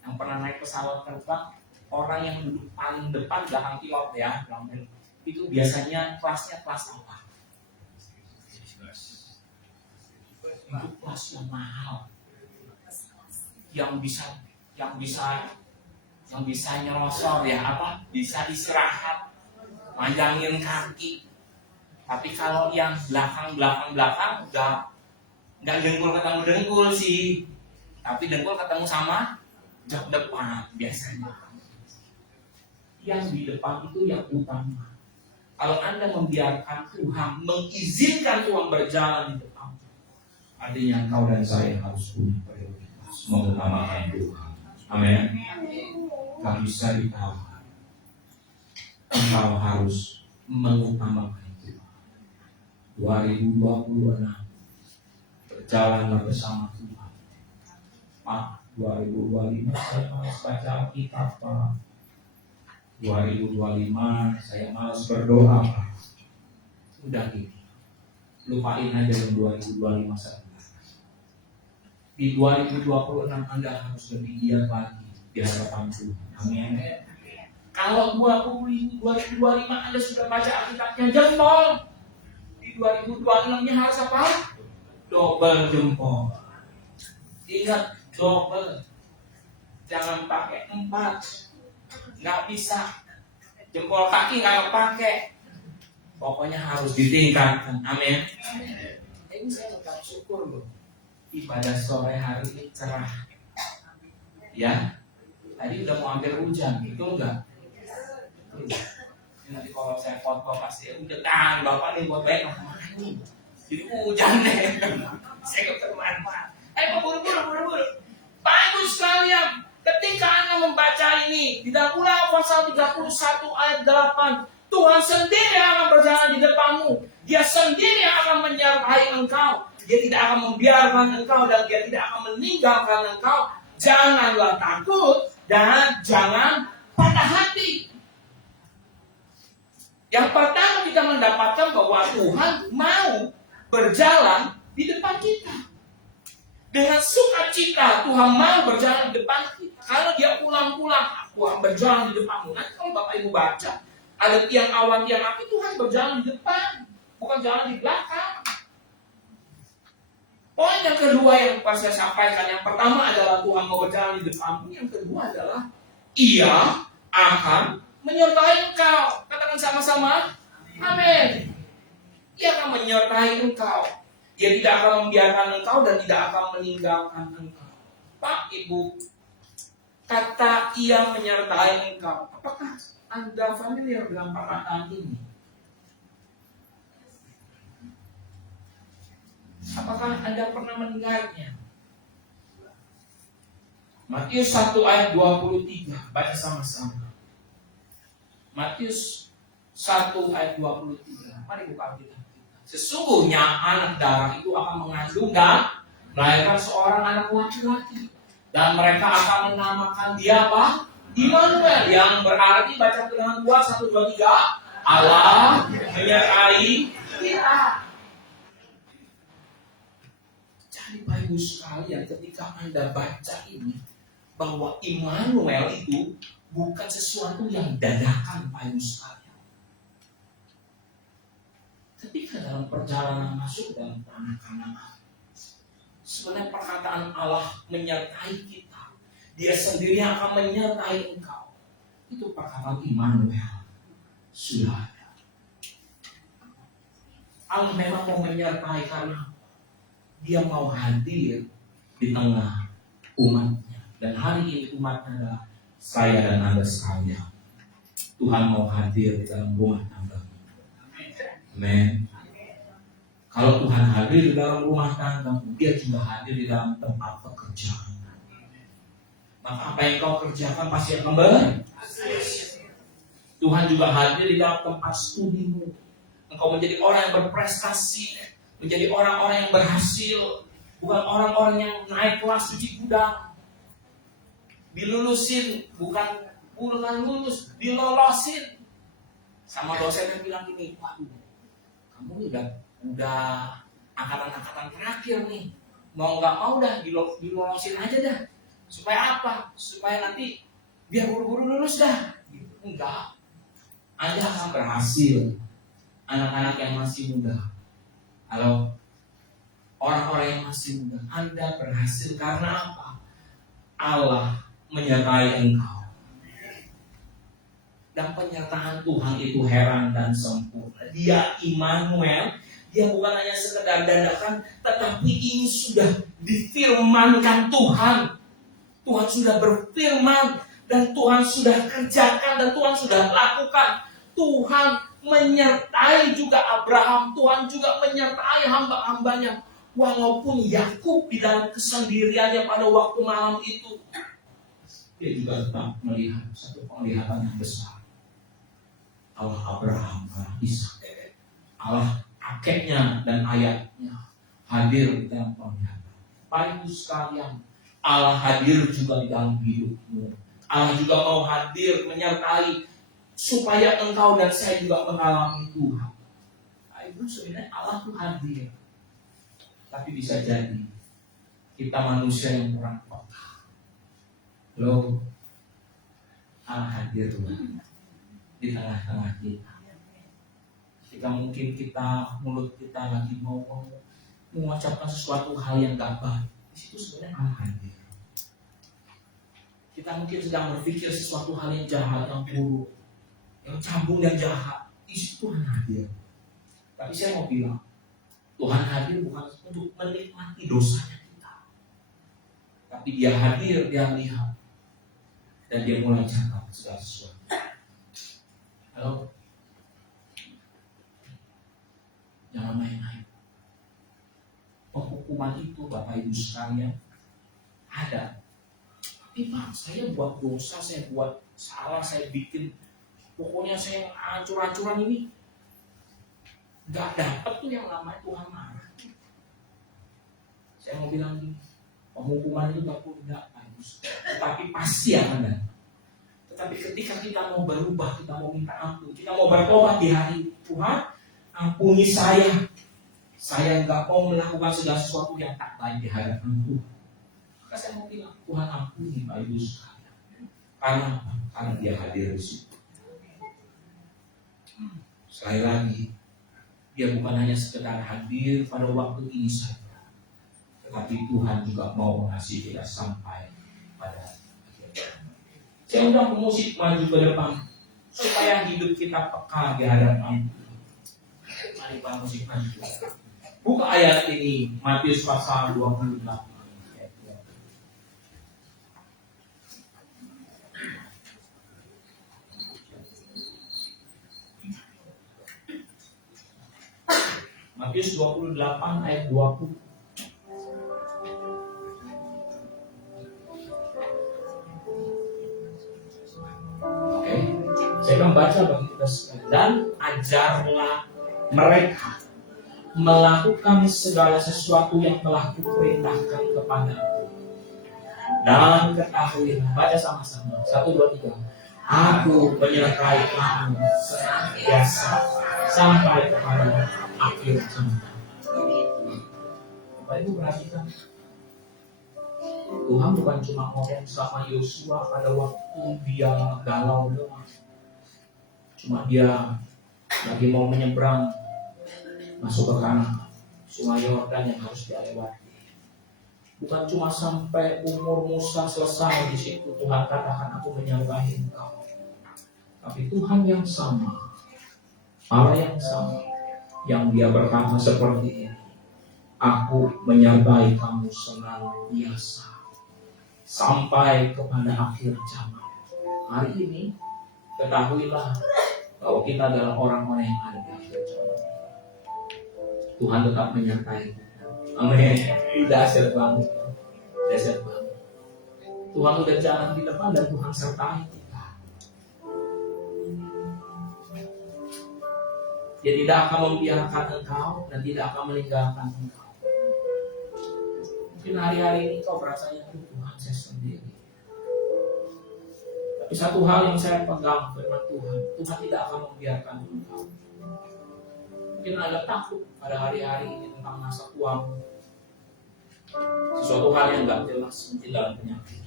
yang pernah naik pesawat terbang, orang yang duduk paling depan belakang pilot ya, itu biasanya kelasnya kelas apa? Itu kelas yang mahal, yang bisa nyerosor ya apa? Bisa istirahat, manjangin kaki. Tapi kalau yang belakang udah nggak dengkul ketemu dengkul sih, tapi dengkul ketemu sama jok depan biasanya. Yang di depan itu yang utama. Kalau Anda membiarkan Tuhan, mengizinkan Tuhan berjalan di depan, artinya kau dan saya harus punya prioritas mengutamakan Tuhan. Amin. Gak bisa ditawar. Engkau harus mengutamakan 2026 berjalanlah bersama Tuhan. Pak, 2025 saya malas baca Alkitab, Pak. 2025 saya malas berdoa, Pak. Udah gitu, lupain aja yang 2025 saya. Di 2026 Anda harus lebih giat lagi di hadapan Tuhan. Amin. Kalau 2025 Anda sudah baca Alkitabnya jempol, 2026-nya harus apa? Double jempol. Ingat, double. Jangan pakai 4. Nggak bisa. Jempol kaki nggak pakai. Pokoknya harus ditingkatkan. Amin. Ini saya tetap syukur loh. Ibadah sore hari ini cerah. Ya. Tadi udah mau hampir hujan, betul nggak? Nanti kalau saya foto pasti udah tahan bapak nih buat baik ini. Jadi hujan deh. Saya keterlaluan Pak. Buru-buru. Pak Ibu sekalian, ketika Anda membaca ini di dalam Ulangan pasal 31 ayat 8, Tuhan sendiri akan berjalan di depanmu. Dia sendiri akan menyertai engkau. Dia tidak akan membiarkan engkau dan dia tidak akan meninggalkan engkau. Janganlah takut dan jangan patah hati. Yang pertama kita mendapatkan bahwa Tuhan mau berjalan di depan kita. Dengan sukacita Tuhan mau berjalan di depan kita. Kalau dia pulang-pulang, Tuhan berjalan di depanmu. Nanti kalau Bapak Ibu baca, ada tiang awan, tiang api, Tuhan berjalan di depan, bukan jalan di belakang. Poin yang kedua yang saya sampaikan, yang pertama adalah Tuhan mau berjalan di depanmu. Yang kedua adalah Ia akan menyertai engkau. Katakan sama-sama, amin. Ia akan menyertai engkau. Dia tidak akan membiarkan engkau dan tidak akan meninggalkan engkau. Pak, Ibu, kata Ia menyertai engkau, apakah Anda familiar dengan perkataan ini? Apakah Anda pernah mendengarnya? Matius 1 ayat 23, baca sama-sama. Matius 1 ayat 23. Mari buka Alkitab kita. Sesungguhnya anak darah itu akan mengandung dan melahirkan seorang anak laki-laki. Dan mereka akan menamakan dia apa? Immanuel, yang berarti, baca dengan kuat 1, 2, 3, Allah menyertai kita. Jadi Bapak Ibu sekalian, ketika Anda baca ini, bahwa Immanuel itu bukan sesuatu yang dadakan Bapak Ibu sekalian. Ketika dalam perjalanan masuk dalam tanah Kanaan, sebenarnya perkataan Allah menyertai kita. Dia sendiri akan menyertai engkau. Itu perkataan Immanuel. Sudah ada. Allah memang mau menyertai karena Dia mau hadir di tengah umatnya. Dan hari ini umatnya adalah saya dan Anda sekalian. Tuhan mau hadir di dalam rumah tangga. Amin. Kalau Tuhan hadir di dalam rumah tangga, Dia juga hadir di dalam tempat pekerjaan. Maka apa yang kau kerjakan pasti akan berhasil. Tuhan juga hadir di dalam tempat studimu. Engkau menjadi orang yang berprestasi, menjadi orang-orang yang berhasil, bukan orang-orang yang naik kelas cuci gudang. Dilulusin, bukan lulus, dilolosin. Sama dosen yang bilang gini, waduh, kamu udah angkatan terakhir nih, mau nggak mau dah dilolosin aja dah. Supaya apa? Supaya nanti biar buru-buru lulus dah. Enggak. Anda akan berhasil. Anak-anak yang masih muda, kalau orang-orang yang masih muda, Anda berhasil karena apa? Allah menyertai engkau. Dan penyertaan Tuhan itu heran dan sempurna. Dia Immanuel. Dia bukan hanya sekedar dadakan, tetapi ini sudah difirmankan Tuhan. Tuhan sudah berfirman dan Tuhan sudah kerjakan dan Tuhan sudah lakukan. Tuhan menyertai juga Abraham. Tuhan juga menyertai hamba-hambanya. Walaupun Yakub di dalam kesendiriannya pada waktu malam itu, dia juga tetap melihat satu penglihatan yang besar. Allah Abraham, Allah Ishak, Allah kakeknya dan ayahnya hadir di dalam penglihatan. Bapak Ibu sekalian, Allah hadir juga di dalam hidupmu. Allah juga mau hadir menyertai supaya engkau dan saya juga mengalami Tuhan. Ibu sebenarnya Allah tuh hadir, tapi bisa jadi kita manusia yang kurang peka. Loh, Allah hadir di tengah-tengah kita. Ketika mungkin mulut kita lagi mau mengucapkan sesuatu hal yang gak baik, di situ sebenarnya Allah hadir. Kita mungkin sedang berpikir sesuatu hal yang jahat, yang buruk, yang cabul dan jahat, di situ Tuhan hadir. Tapi saya mau bilang, Tuhan hadir bukan untuk menikmati dosanya kita, tapi Dia hadir, Dia melihat, dan Dia mulai catat segala sesuatu. Halo, jangan main-main. Penghukuman itu Bapak Ibu sekalian ada. Tapi Pak, saya buat dosa, saya buat salah, saya bikin, pokoknya saya hancur-hancuran ini, gak dapat tuh yang namanya Tuhan marah. Saya mau bilang gini, penghukuman itu gak perlu dapat, tetapi pasti akan datang. Tetapi ketika kita mau berubah, kita mau minta ampun, kita mau bertobat di hari Tuhan, ampuni saya gak mau melakukan segala sesuatu yang tak baik di hadapan Tuhan. Maka saya mau bilang, Tuhan ampuni Bapak Ibu sekalian. Karena apa? Karena Dia hadir di situ. Sekali lagi, Dia bukan hanya sekedar hadir pada waktu ini saja, tetapi Tuhan juga mau mengasihi kita sampai pada akhir. Saya undang pemusik maju ke depan supaya hidup kita peka di hadapan Tuhan. Mari Pak musik maju. Buka ayat ini, Matius pasal 28. Matius 28 ayat 20. Oke, saya akan baca bagi kita sekalian. Dan ajarlah mereka melakukan segala sesuatu yang telah kuperintahkan kepadamu. Dan ketahuilah, baca sama-sama, 1, 2, 3. Aku menyertai kamu senantiasa sampai kepada akhir zaman. Bapak Ibu perhatikan, Tuhan bukan cuma ngomong sama Yosua pada waktu dia galau doang. Cuma dia lagi mau menyeberang masuk ke kanan Sungai Yordan yang harus dia lewati. Bukan cuma sampai umur Musa selesai di situ Tuhan katakan aku menyertai engkau. Tapi Tuhan yang sama, Allah yang sama, yang dia berkata seperti ini, aku menyertai kamu senantiasa sampai kepada akhir zaman. Hari ini ketahuilah bahwa kita adalah orang-orang yang ada di akhir zaman. Tuhan tetap menyertai kita. Amin. Dahsyat banget. Dahsyat banget. Tuhan udah jalan di depan dan Tuhan sertai kita. Dia tidak akan membiarkan engkau dan tidak akan meninggalkan engkau. Mungkin hari-hari ini kau berasanya Tuhan saya sendiri. Tapi satu hal yang saya pegang firman Tuhan, Tuhan tidak akan membiarkan engkau. Mungkin agak takut pada hari-hari ini tentang masa tuamu. Sesuatu hal yang gak jelas, mungkin dalam penyakit,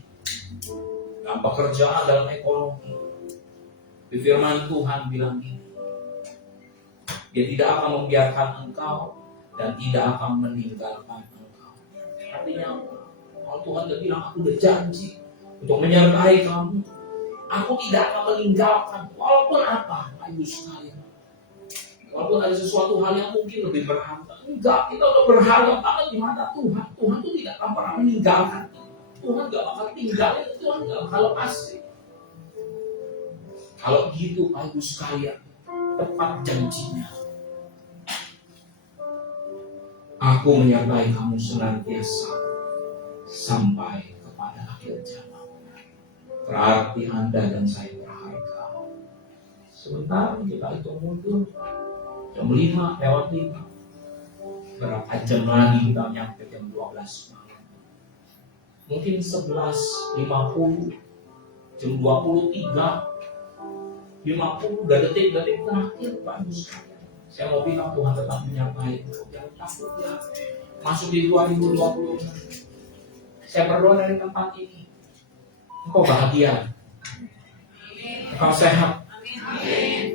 dalam pekerjaan, dalam ekonomi. Di firman Tuhan bilang ini, dia tidak akan membiarkan engkau dan tidak akan meninggalkan engkau. Artinya kalau Tuhan udah bilang, aku udah janji untuk menyertai kamu, aku tidak akan meninggalkan walaupun apa, Ibu sekalian. Walaupun ada sesuatu hal yang mungkin lebih berharga. Enggak, kita udah berharga banget di mata Tuhan. Tuhan itu tidak akan pernah meninggalkan kita. Tuhan gak bakal tinggalin, Tuhan gak bakal lepasin. Kalau gitu Pak Ibu sekalian, tepat janjinya. Aku menyertai kamu senantiasa sampai kepada akhir zaman. Berarti Anda dan saya berharga. Sebentar kita hitung mundur. Jam 5 lewat 5. Berapa jam lagi kita nyampe jam 12 malam. Mungkin 11.50. Jam 23. 50 udah detik-detik terakhir Pak Ibu sekalian. Saya mau bilang Tuhan tetap menyertai. Jangan takut ya. Masuk di 2020. Saya berdoa dari tempat ini. Engkau bahagia. Engkau sehat.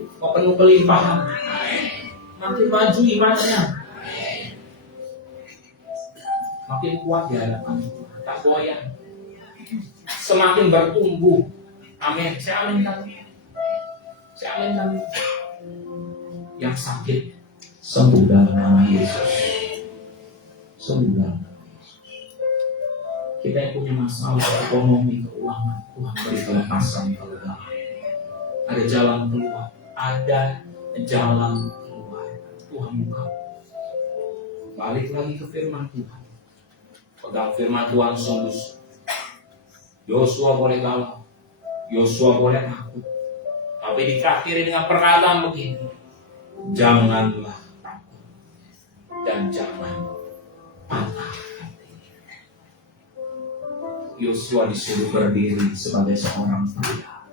Engkau penuh kelimpahan. Makin maju imannya. Makin kuat di hadapan Tuhan. Tak goyah. Semakin bertumbuh. Amin. Saya aminkan. Saya aminkan. Yang sakit sembuh dalam nama Yesus. Sembuh dalam nama Yesus. Kita yang punya masalah ekonomi, keuangan, Tuhan beri kelepasan keluar. Ada jalan keluar. Ada jalan keluar. Tuhan buka. Balik lagi ke firman Tuhan. Pegang firman Tuhan sungguh. Yosua boleh galau. Yosua boleh takut. Tapi dikakhiri dengan perkataan begini. Janganlah takut dan jangan patah hati. Yosua disuruh berdiri sebagai seorang pria.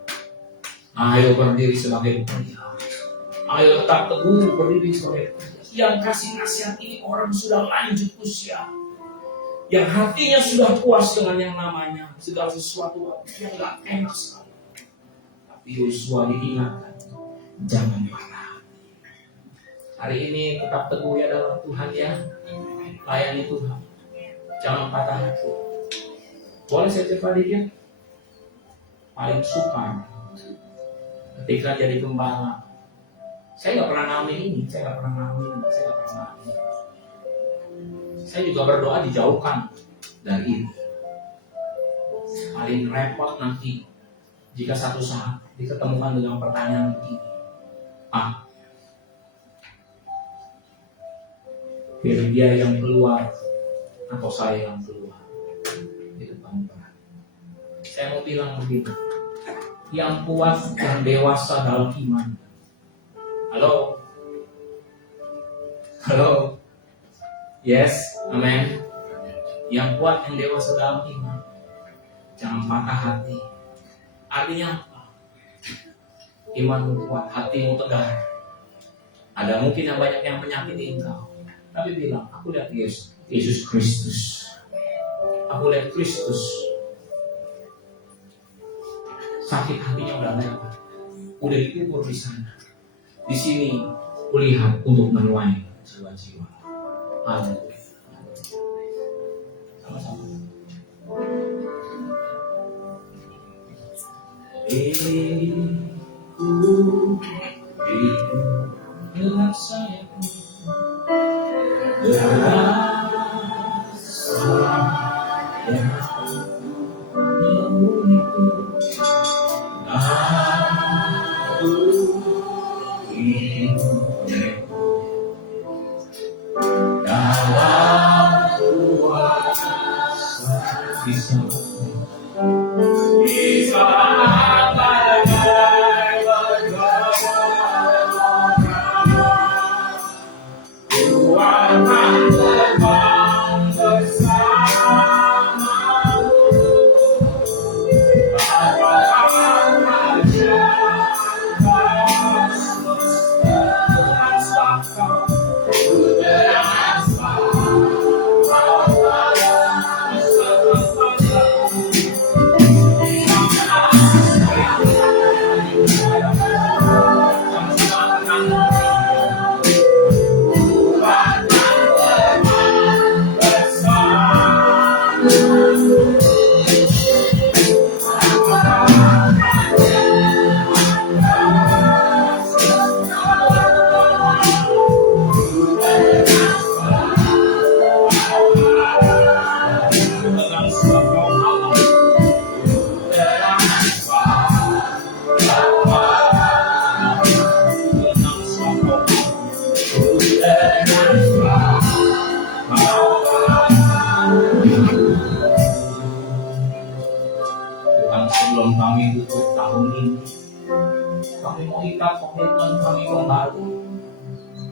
Ayo berdiri sebagai pria. Ayo tetap teguh berdiri sebagai pria. Yang kasih nasihat ini orang sudah lanjut usia, yang hatinya sudah puas dengan yang namanya segala sesuatu yang gak enak sekali. Tapi Yosua diingatkan, jangan patah. Hari ini tetap teguh ya dalam Tuhan ya. Layani Tuhan. Jangan patah hati. Boleh saya cerita dikit? Paling suka ketika jadi gembala. Saya gak pernah ngalamin ini. Saya gak pernah ngalamin. Saya juga berdoa dijauhkan dari itu. Paling repot nanti jika satu saat diketemukan dengan pertanyaan begini. Pilih dia yang keluar atau saya yang keluar di depan Tuhan. Saya mau bilang begini, yang kuat, yang dewasa dalam iman. Halo, Yes, amin. Yang kuat, yang dewasa dalam iman. Jangan patah hati. Artinya apa? Imanmu kuat, hatimu tegar. Ada mungkin yang banyak yang menyakiti engkau, tapi bilang, aku lihat Yesus Kristus. Aku lihat Kristus. Sakit hatinya udah lewat, udah dikubur di sana. Di sini kulihat untuk menuai jiwa-jiwa. Haleluya. Sama-sama. Gelap sayapmu berasa yang menunggu aku hidupku dalam kuasa bisa sebelum kami tutup tahun ini, kami mau ikat komitmen kami kembali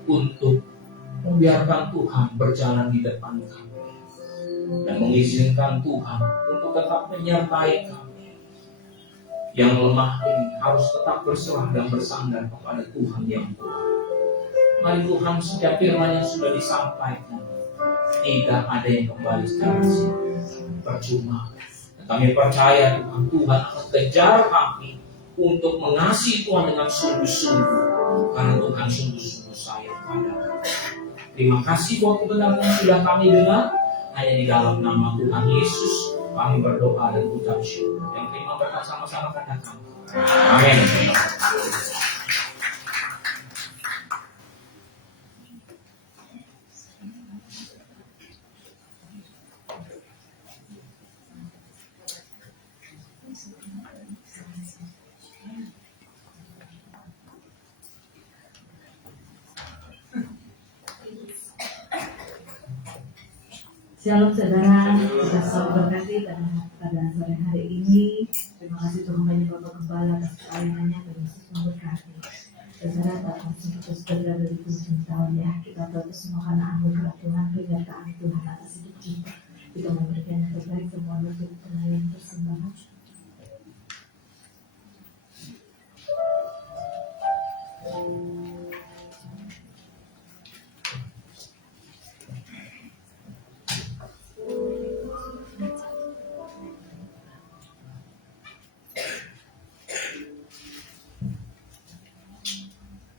untuk membiarkan Tuhan berjalan di depan kami dan mengizinkan Tuhan untuk tetap menyertai kami. Yang lemah ini harus tetap berserah dan bersandar kepada Tuhan yang kuat. Mari Tuhan, setiap firman yang sudah disampaikan, tidak ada yang kembali secara percuma. Kami percaya Tuhan akan kejar kami untuk mengasihi Tuhan dengan sungguh-sungguh, karena Tuhan sungguh-sungguh sayang pada kami. Terima kasih buat kebenaran yang sudah kami dengar. Hanya di dalam nama Tuhan Yesus kami berdoa dan ucap syukur. Yang terima berkat sama-sama katakan amin. Shalom saudara, kita selalu berkati pada sore hari ini. Terima kasih Tuhan banyak Bapak Gembala atas pelayanannya dan Yesus memberkati. Saudara, tak langsung kita sudah berada di ujung tahun ya. Kita tahu semua karena anugerah Tuhan, penyertaan Tuhan atas hidup kita. Kita memberikan yang terbaik semua untuk pelayan persembahan.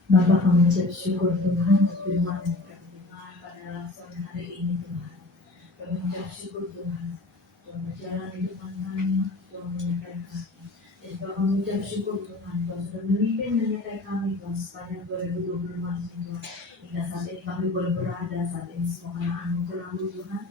Bapak kami ucap syukur Tuhan atas firman yang kami dengar pada sore hari ini Tuhan. Kami ucap syukur Tuhan, Tuhan berjalan di depan kami, Tuhan menyertai kami. Dan kami ucap syukur Tuhan, Tuhan sudah memimpin menyertai kami Tuhan sepanjang 2025 ini Tuhan. Hingga saat ini kami boleh berada saat ini semua karena anugerah-Mu Tuhan,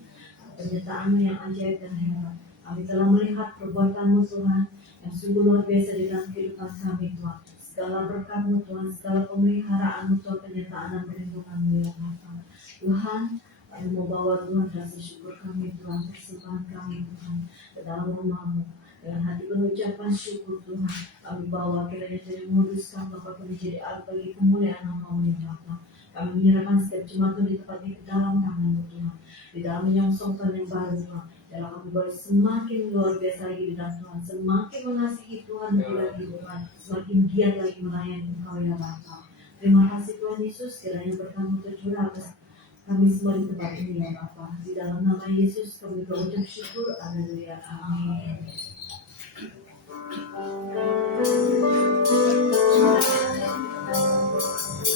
penyertaan-Mu yang ajaib dan hebat. Kami telah melihat perbuatan-Mu Tuhan yang sungguh luar biasa di dalam kehidupan kami Tuhan. Segala berkat-Mu Tuhan, segala pemeliharaan-Mu Tuhan, penyertaan dan perlindungan-Mu yang Bapa. Tuhan, kami mau bawa Tuhan rasa syukur kami Tuhan, persembahan kami Tuhan ke dalam rumah-Mu. Dengan hati penuh ucapan syukur Tuhan, kami bawa kiranya jadi moduskan Bapa kami jadi alat bagi kemuliaan nama-Mu ya Bapa. Kami menyerahkan setiap jemaat di tempat ini ke dalam tangan-Mu Tuhan. di dalam menyongsong tahun yang baru Tuhan. Dalam kami boleh semakin luar biasa lagi di dalam Tuhan, semakin mengasihi Tuhan lebih lagi Tuhan, semakin giat lagi melayani Engkau ya Bapa. Terima kasih Tuhan Yesus, kiranya berkamu tercurah atas kami semua di tempat ini ya Bapa. Di dalam nama Yesus kami berucap syukur, haleluya, amin.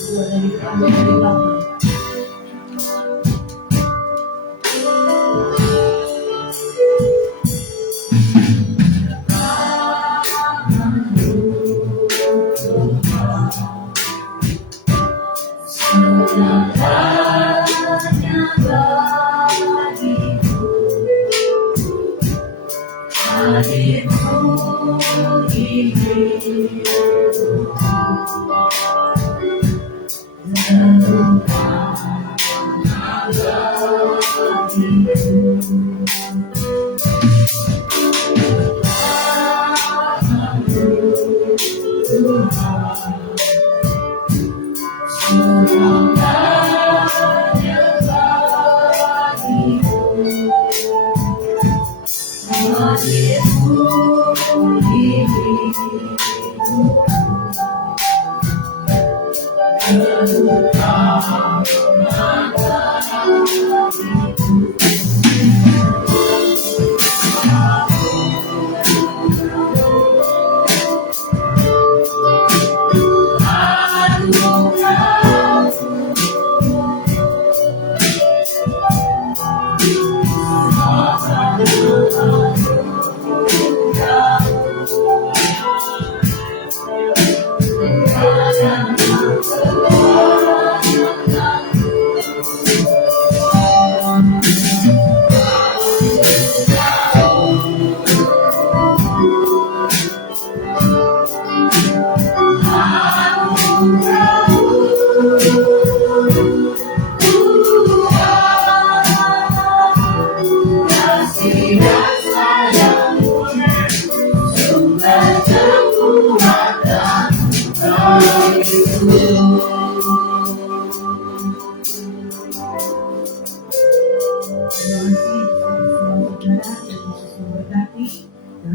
Dua dari depan, dua dari belakang.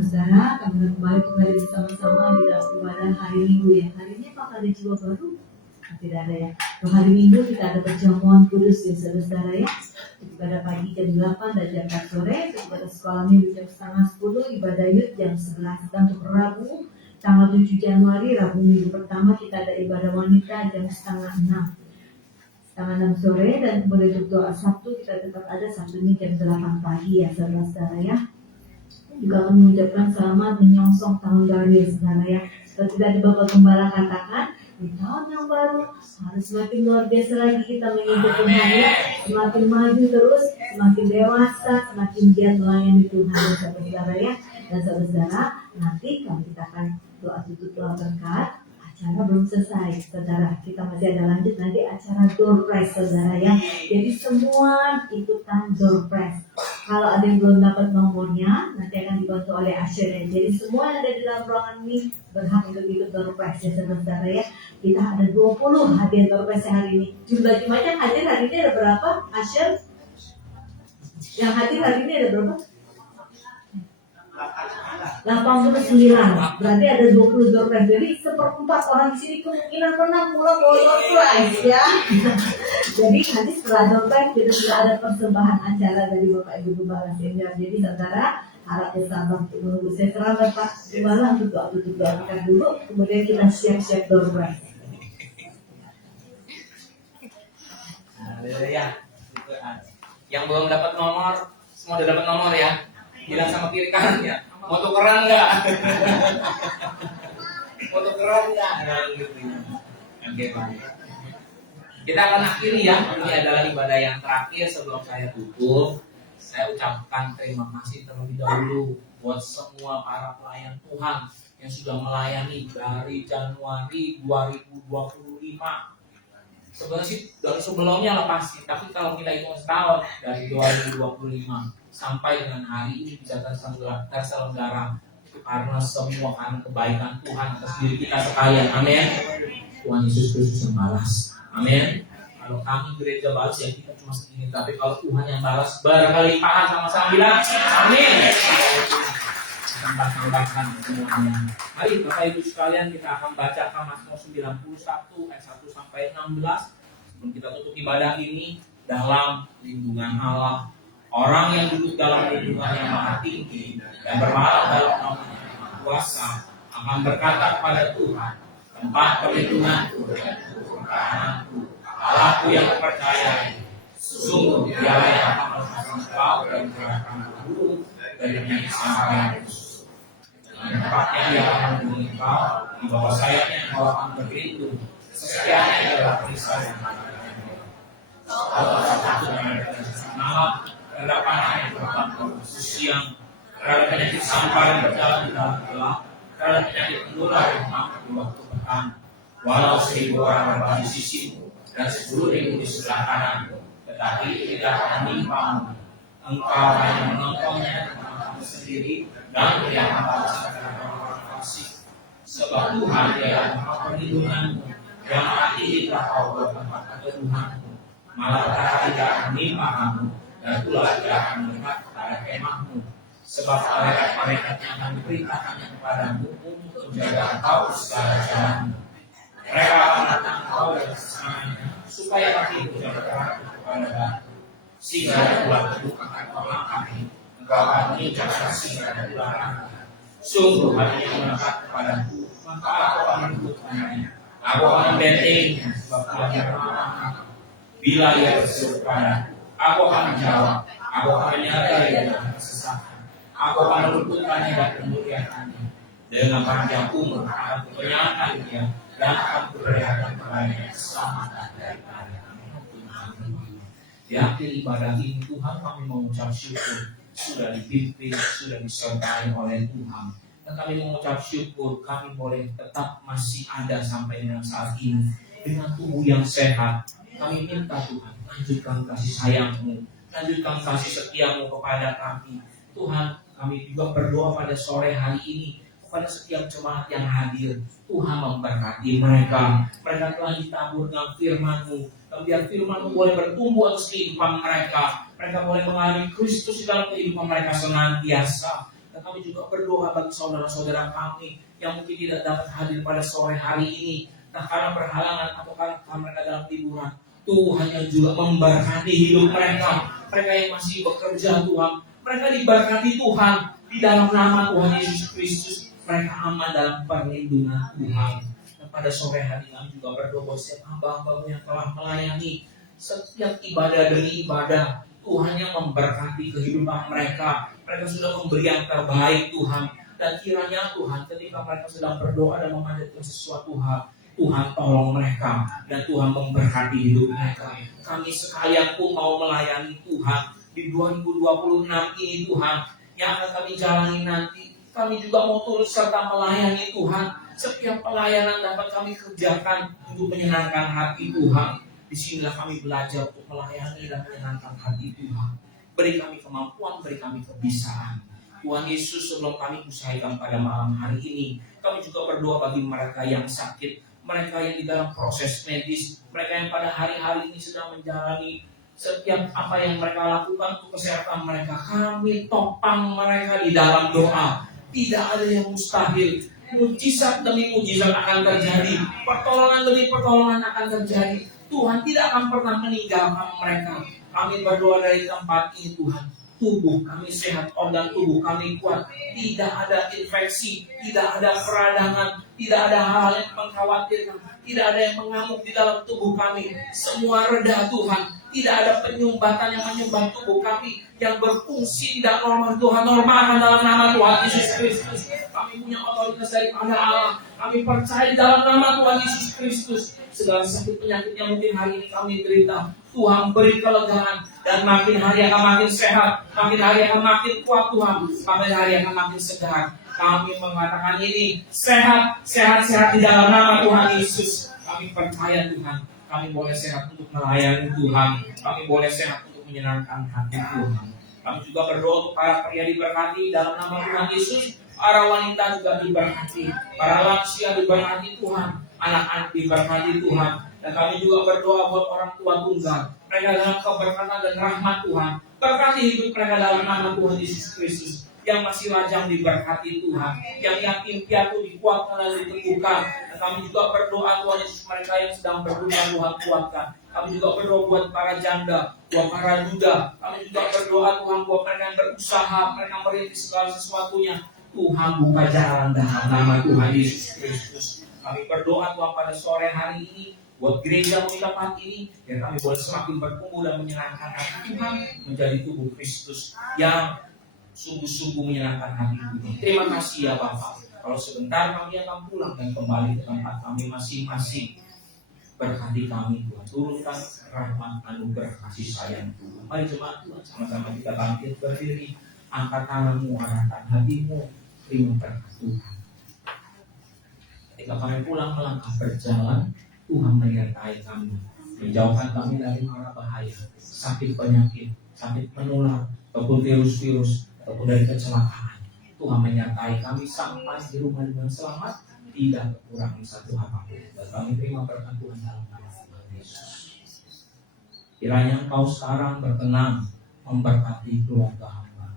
Saudara, kami kembali bersama-sama di dalam ibadah hari Minggu ya. Hari ini apakah ada jiwa baru? Tidak ada ya. Untuk hari Minggu kita ada perjamuan kudus ya saudara ya. Ibadah pagi jam 8 dan jam 4 sore. Ibadah sekolah minggu jam setengah 10. Ibadah youth jam 11. Dan untuk Rabu tanggal 7 Januari, Rabu minggu pertama kita ada ibadah wanita jam setengah 6 sore. Dan kemudian untuk doa Sabtu kita tetap ada Sabtu ini jam 8 pagi ya saudara-saudara ya. Juga kami mengucapkan selamat menyongsong tahun baru ya saudara ya. Seperti tadi Bapak Gembala katakan, di tahun yang baru harus semakin luar biasa lagi kita mengikuti Tuhan ya. Semakin maju terus, semakin dewasa, semakin giat melayani Tuhan ya saudara ya. Dan saudara, nanti kalau kita akan doa tutup doa berkat, acara belum selesai saudara. Kita masih ada lanjut nanti acara door prize saudara ya. Jadi semua ikutan door prize. Kalau ada yang belum dapat nomornya, nanti akan dibantu oleh usher. Jadi semua yang ada di dalam ruangan ini berhak untuk ikut door prize ya saudara ya. Kita ada 20 hadiah door prize hari ini. Jumlah yang hadir hari ini ada berapa? Usher? Yang hadir hari ini ada berapa? 89. Berarti ada 20 door prize. Jadi seperempat orang di sini kemungkinan pernah pulang bawa door prize ya. Jadi nanti setelah door prize kita sudah ada persembahan acara dari Bapak Ibu Gembala Senior. Jadi saudara harap bersabar untuk menunggu. Saya serah Bapak Gembala untuk doa dulu. Kemudian kita siap-siap door prize. Ya. Yang belum dapat nomor, semua udah dapat nomor ya. Bilang sama kiri kanan ya. Mau tukeran nggak? Mau tukeran nggak? Oke, baik. Kita akan akhiri ya. Ini adalah ibadah yang terakhir sebelum saya tutup. Saya ucapkan terima kasih terlebih dahulu buat semua para pelayan Tuhan yang sudah melayani dari Januari 2025. Sebenarnya sih dari sebelumnya lah pasti, tapi kalau kita hitung setahun dari 2025 sampai dengan hari ini bisa terselenggara itu karena semua karena kebaikan Tuhan atas diri kita sekalian. Amin. Tuhan Yesus Kristus yang balas. Amin. Kalau kami gereja balas ya kita cuma segini, tapi kalau Tuhan yang balas berkelimpahan, sama-sama bilang amin. Tambah-tambahkan semuanya. Mari Bapak Ibu sekalian, kita akan bacakan Mazmur 91 ayat 1 sampai 16 sebelum kita tutup ibadah ini. Dalam lindungan Allah, orang yang duduk dalam lindungan yang maha tinggi dan bermalam dalam naungan yang maha kuasa akan berkata kepada Tuhan, tempat perlindunganku dan pertahananku, Allahku yang percaya. Sungguh dialah yang akan melepaskan kau dari gerakan burung, dari penyakit sampai tempatnya dia akan melindungi kau, di bawah sayapnya kau akan berlindung. Kesetiaannya adalah perisai yang malam terhadap anak yang berlaku waktu siang, terhadap penyakit sampar yang berjalan di dalam gelap, terhadap penyakit menular yang mampu di waktu petang. Walau 1000 orang berada di sisimu dan 10.000 di sebelah kananmu, tetapi tidak akan menimpamu. Engkau hanya menontonnya dengan matamu sendiri dan tidak akan secara orang fasik. Sebab Tuhan adalah tempat perlindunganmu, yang hati telah kau bertempat keteduhanmu. Malapetaka tidak akan menimpa kamu, dan ular tidak akan melihat kepada kemahmu. Sebab malaikat-malaikat yang akan diperintahkannya kepadamu untuk menjaga engkau segala jalanmu. Mereka akan datang engkau dari sesamanya, supaya kakimu tidak terjatuh kepada batu. Sehingga ular keduk akan kau langkahi, engkau akan menginjak singa dan ular. Sungguh hatinya melekat kepadaku, maka aku akan menyebutkannya. Aku akan membentengnya, sebab Tuhan yang bernama. Bila ia berseru padaku, aku akan menjawab. Aku akan menyertai dengan kesesakan. Aku akan meluputkannya dan memuliakannya. Dengan panjang umur akan kupenyangkan dia, dan akan kuperlihatkan kepadanya keselamatan daripada Tuhan. Di akhir ibadah ini Tuhan kami mengucap syukur, sudah dipimpin, sudah disertai oleh Tuhan. Dan kami mengucap syukur kami boleh tetap masih ada sampai dengan saat ini dengan tubuh yang sehat. Kami minta Tuhan, lanjutkan kasih sayang-Mu, lanjutkan kasih setia-Mu kepada kami. Tuhan, kami juga berdoa pada sore hari ini kepada setiap jemaat yang hadir. Tuhan memberkati mereka. Mereka telah ditabur dengan firman-Mu. Dan biar firman-Mu boleh bertumbuh atas kehidupan mereka. Mereka boleh mengalami Kristus di dalam kehidupan mereka senantiasa. Dan kami juga berdoa bagi saudara-saudara kami yang mungkin tidak dapat hadir pada sore hari ini, entah karena berhalangan atau karena mereka dalam liburan. Tuhan yang juga memberkati hidup mereka. Mereka yang masih bekerja Tuhan, mereka diberkati Tuhan. Di dalam nama Tuhan Yesus Kristus, mereka aman dalam perlindungan Tuhan. Dan pada sore hari kami juga berdoa setiap hamba-hamba-Mu yang telah melayani setiap ibadah demi ibadah. Tuhan yang memberkati kehidupan mereka. Mereka sudah memberi yang terbaik Tuhan. Dan kiranya Tuhan ketika mereka sedang berdoa dan memanjatkan sesuatu hal, Tuhan tolong mereka dan Tuhan memberkati hidup mereka. Kami sekalian pun mau melayani Tuhan di 2026 ini Tuhan yang akan kami jalani nanti. Kami juga mau turut serta melayani Tuhan. Setiap pelayanan dapat kami kerjakan untuk menyenangkan hati Tuhan. Disinilah kami belajar untuk melayani dan menyenangkan hati Tuhan. Beri kami kemampuan, beri kami kebisaan. Tuhan Yesus, sebelum kami usaikan pada malam hari ini, kami juga berdoa bagi mereka yang sakit, mereka yang di dalam proses medis, mereka yang pada hari-hari ini sedang menjalani setiap apa yang mereka lakukan untuk kesehatan mereka. Kami topang mereka di dalam doa. Tidak ada yang mustahil. Mujizat demi mujizat akan terjadi. Pertolongan demi pertolongan akan terjadi. Tuhan tidak akan pernah meninggalkan mereka. Kami berdoa dari tempat ini Tuhan. Tubuh kami sehat, organ tubuh kami kuat. Tidak ada infeksi, tidak ada peradangan, tidak ada hal yang mengkhawatirkan, tidak ada yang mengamuk di dalam tubuh kami. Semua reda Tuhan. Tidak ada penyumbatan yang menyumbat tubuh kami yang berfungsi tidak normal. Tuhan normalkan dalam nama Tuhan Yesus Kristus. Kami punya otoritas daripada Allah. Kami percaya di dalam nama Tuhan Yesus Kristus. Segala sakit penyakit yang mungkin hari ini kami derita, Tuhan beri kelegaan. Dan makin hari akan makin sehat, makin hari akan makin kuat Tuhan, makin hari akan makin segar. Kami mengatakan ini sehat di dalam nama Tuhan Yesus. Kami percaya Tuhan, kami boleh sehat untuk melayani Tuhan, kami boleh sehat untuk menyenangkan hati Tuhan. Kami juga berdoa untuk para pria diberkati dalam nama Tuhan Yesus. Para wanita juga diberkati, para lansia diberkati Tuhan, anak-anak diberkati Tuhan. Dan kami juga berdoa buat orang tua tunggal, mereka dalam keberkatan dan rahmat Tuhan. Berkati hidup mereka dalam nama Tuhan Yesus Kristus. Yang masih lajang diberkati Tuhan, yang yakin piatu dikuatkan lalu diteguhkan. Dan kami juga berdoa Tuhan Yesus, mereka yang sedang berduka Tuhan kuatkan. Kami juga berdoa buat para janda, buat para duda. Kami juga berdoa Tuhan buat mereka yang berusaha, mereka merintis segala sesuatunya. Tuhan buka jalan dalam nama Tuhan Yesus Kristus. Kami berdoa Tuhan pada sore hari ini buat gereja tempat ini, biar kami boleh semakin bertumbuh dan menyenangkan hati Tuhan menjadi tubuh Kristus yang sungguh-sungguh menyenangkan hati Tuhan. Terima kasih ya Bapak. Kalau sebentar kami akan pulang dan kembali ke tempat kami masing-masing. Berkati kami Tuhan, turunkan rahmat anugerah kasih sayang Tuhan. Mari jemaat Tuhan, sama-sama kita bangkit berdiri, angkat tanganmu, arahkan hatimu, terima berkat Tuhan. Ketika kami pulang melangkah berjalan, Tuhan menyertai kami, menjauhkan kami dari mara bahaya, sakit penyakit, sakit menular, ataupun virus-virus, ataupun dari kecelakaan. Tuhan menyertai kami sampai di rumah dengan selamat, tidak kekurangan satu apapun. Dan kami terima berkat Tuhan dalam nama Tuhan Yesus. Kiranya Engkau sekarang berkenan memberkati keluarga hamba,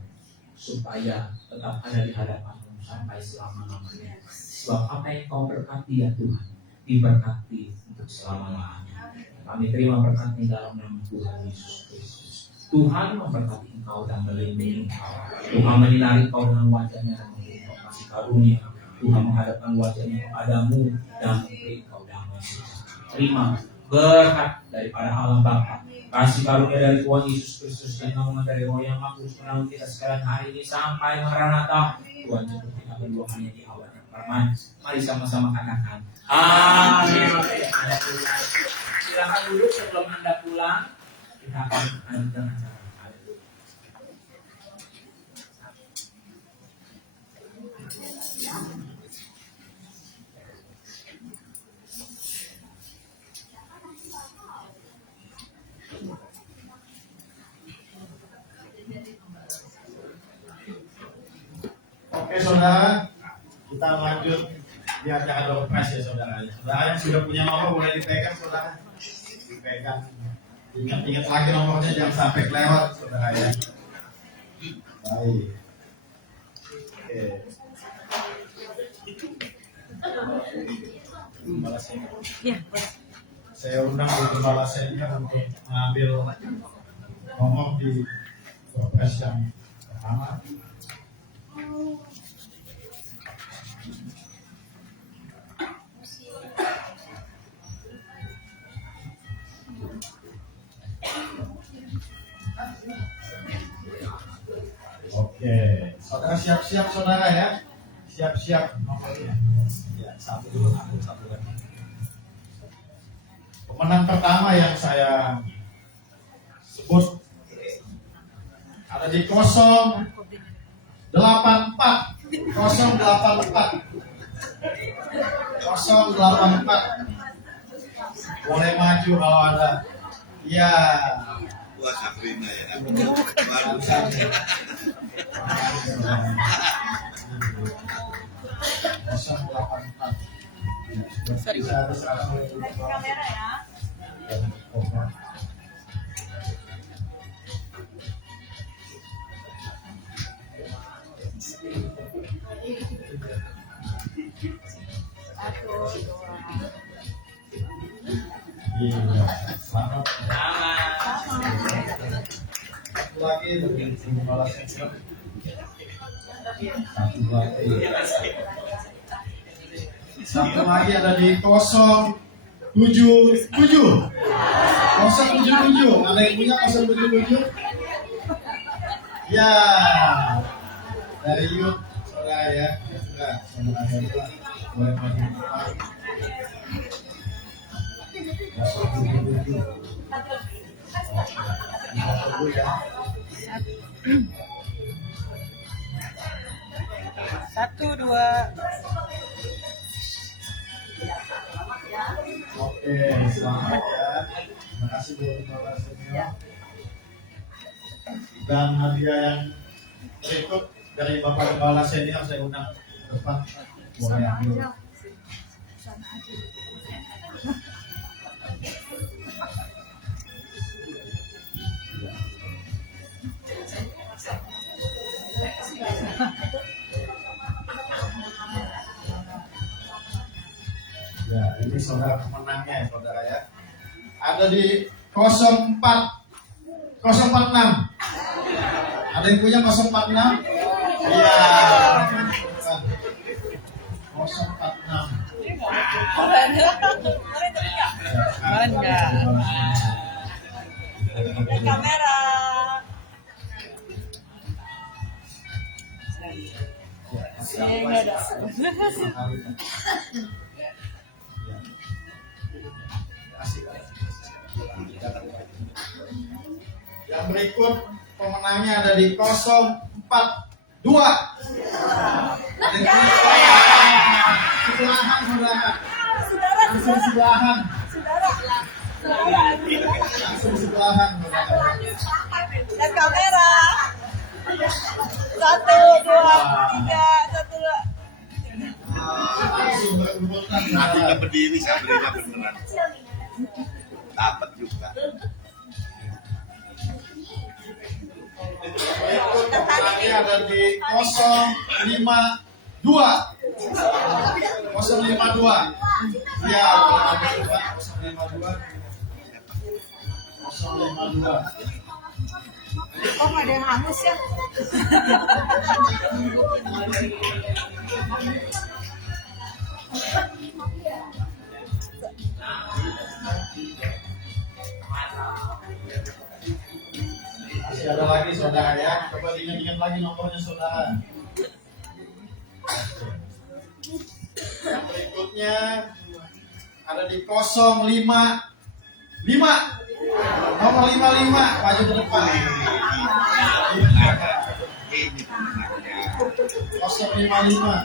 supaya tetap ada di hadapan-Mu sampai selama-lamanya. Sebab apa yang Kau berkati ya Tuhan, diberkati untuk selama-lamanya. Kami terima berkat di dalam nama Tuhan Yesus Kristus. Tuhan memberkati engkau dan melindungi engkau. Tuhan menyinari engkau dengan wajahnya dan memberi engkau kasih karunia. Tuhan menghadapkan wajahnya kepadamu dan memberi engkau damai sejahtera. Terima berkat daripada Allah Bapa, kasih karunia dari Tuhan Yesus Kristus, dan naungan dari Roh yang Maha Kudus menaungi kita sekalian hari ini sampai Maranatha. Tuhan jemput kita berdua hanya di awal yang permanen. Mari sama-sama katakan amin. Silakan duduk sebelum Anda pulang. Kita akan lanjutkan acara. Oke saudara, kita lanjut di acara dompes ya saudara. Saudara yang sudah punya nomor boleh dipegang saudara, dipegang. Ingat-ingat lagi nomornya, jangan sampai kelewat saudara ya. Baik. Oke. Gembala senior. Saya undang Gembala senior untuk mengambil nomor di dompes yang pertama. Oke, saudara siap-siap saudara ya, siap-siap nomornya. Ya, satu dulu, satu lagi. Pemenang pertama yang saya sebut ada di 084 boleh maju kalau ada. Ya. Wah, Sabrina ya. Kamera ya. Iya, selamat. Satu lagi untuk Gembala senior. Satu lagi ada di 077. 077. Ada yang punya 077? Ya. Dari Yud saudara ya. Ya sudah, saudara saudara boleh maju ke depan. 077. Dulu ya. 1, 2. Oke, selamat ya. Terima kasih Bu Gembala senior. Dan hadiah yang berikut dari Bapak Kepala Senior saya undang ke depan. Boleh ambil. Ya, ini saudara pemenangnya ya saudara ya. Ada di 046. Ada yang punya 046? Iya. 046. Kamera. Yang berikut pemenangnya ada di 042. Ada yang punya sebelahan saudara. Langsung sebelahan. Langsung sebelahan saudara. Dan kamera. 1, 2, 3, 1, 2. Langsung berurutan Aku saudara. udah berdiri Sabrina beneran. Dapat juga. Berikut pemenangnya ada di 052. 052. Ya, 052. 052. Oh, ada yang hangus ya? Masih ada lagi saudara ya. Coba diingat-ingat lagi nomornya saudara. Yang berikutnya ada di 055. Nomor 55 maju ke depan. 055.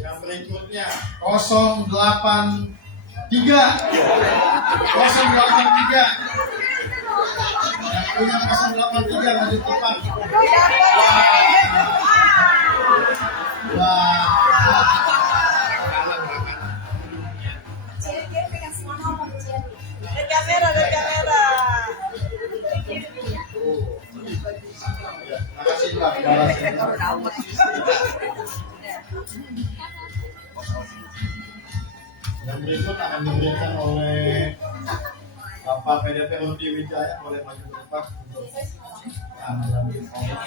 Yang berikutnya 083. 083. Yang punya 083 maju ke depan. Wah. Dan kamera. Terima kasih Pak. Yang berikut akan diberikan oleh Bapak PDP Rudi Wijaya. Boleh maju ke depan untuk pengambilan nomor.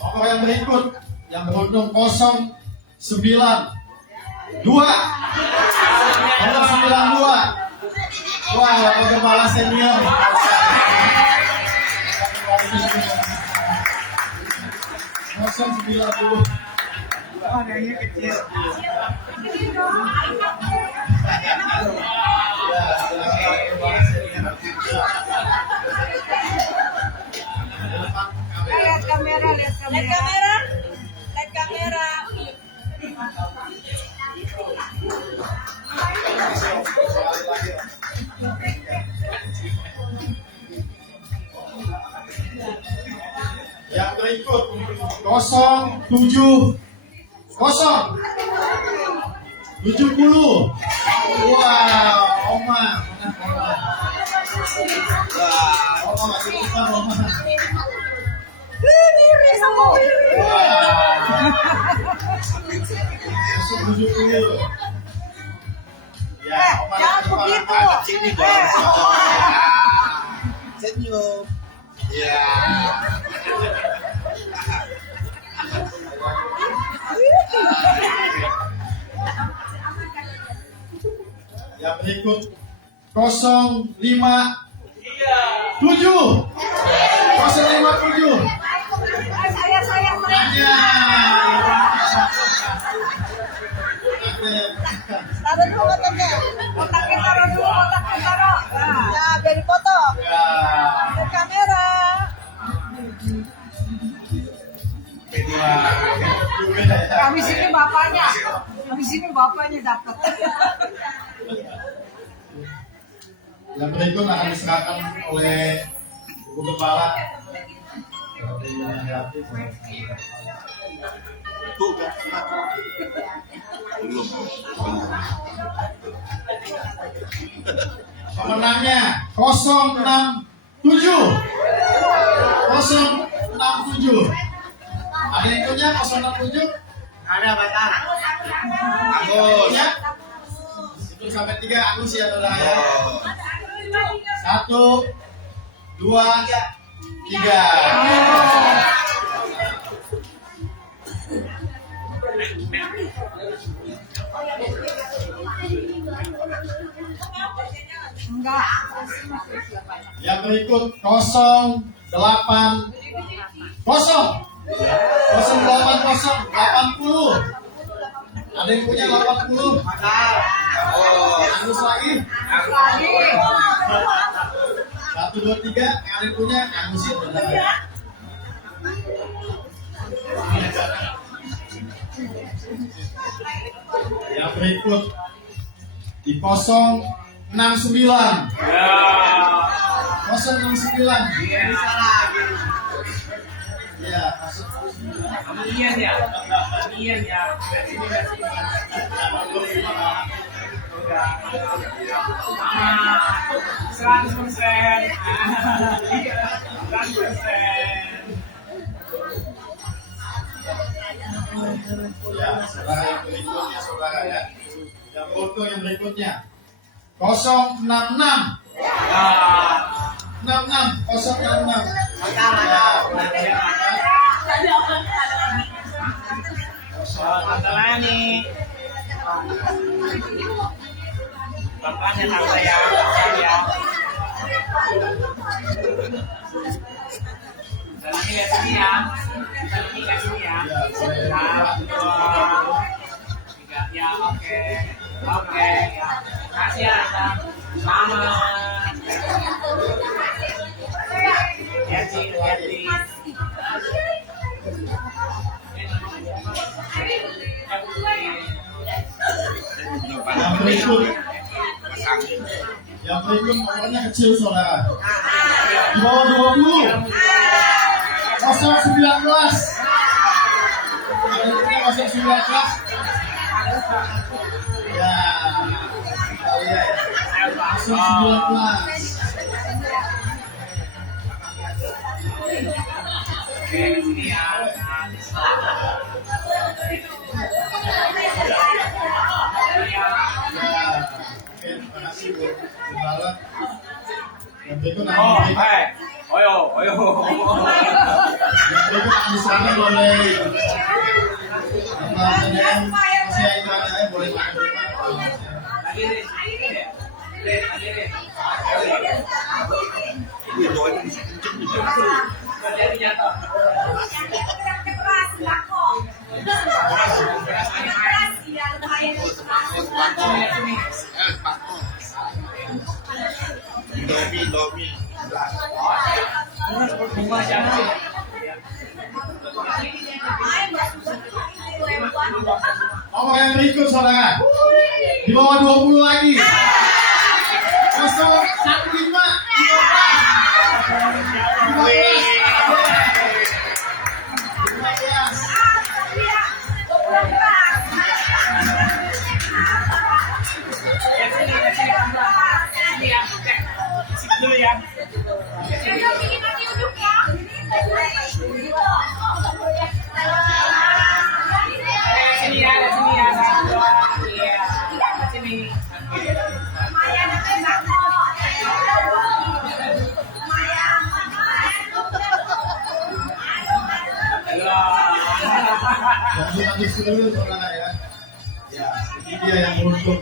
Nomor yang berikut yang beruntung 092. Nomor 92. Wah, Bapak Kepala Senior. 090. Adanya kecil. Ya, silakan Kepala Senior. Lihat kamera. Yang berikut 070. 70. Wow, Oma. Oma masih bisa, Oma. Masuk 70. Ya, Oma Jangan depan. begitu. Sini dong. Senyum. Ya. Yang berikut 057. 057. Saya. Hanya. Taruh dulu kotaknya. Kotaknya taruh dulu, kotaknya taruh. Ya, biar dipoto. Ya. Ke kamera. Habis ini bapaknya dapat. Yang berikut akan diserahkan oleh Ibu Kepala. Pemenangnya 067. 067. Ada yang punya 067? Ada Batak. Agus. Ya? Itu sampai 3 Agus ya saudara ya. 1, 2, 3. Enggak. Yang berikut 080. 80. Ada yang punya 80? Agus lagi. 1, 2, 3. Ada yang punya? Agus ya saudara. Yang berikut di 069. 069. Ya, Iya ya. Sama 100%. Iya, 100%. Ya, saudara yang berikutnya saudara ya. Yang foto yang berikutnya 066. 066. Masalah nih. Bapaknya tante ya. Salami ke sini ya. Ya, oke. Ya. Kasih ya. Selamat. Hati-hati. Yang berikut nomornya kecil saudara. Di bawah 20. 019. Ini 019. Ya. Kita lihat. 019. Oke, sini ya. Oke, terima kasih Bu Gembala. Yang berikut Oh, akan Oyo. yang berikut akan diserahkan oleh Bapak PDM Asia itu ada boleh makan di depan. Lagi deh. Jadi jatuh. Nomor yang berikut saudara. Di bawah 20 lagi. 015. 15. Dulu ya. Sini ya. Sini. Langsung dulu saudara ya. Ya, ini dia yang beruntung.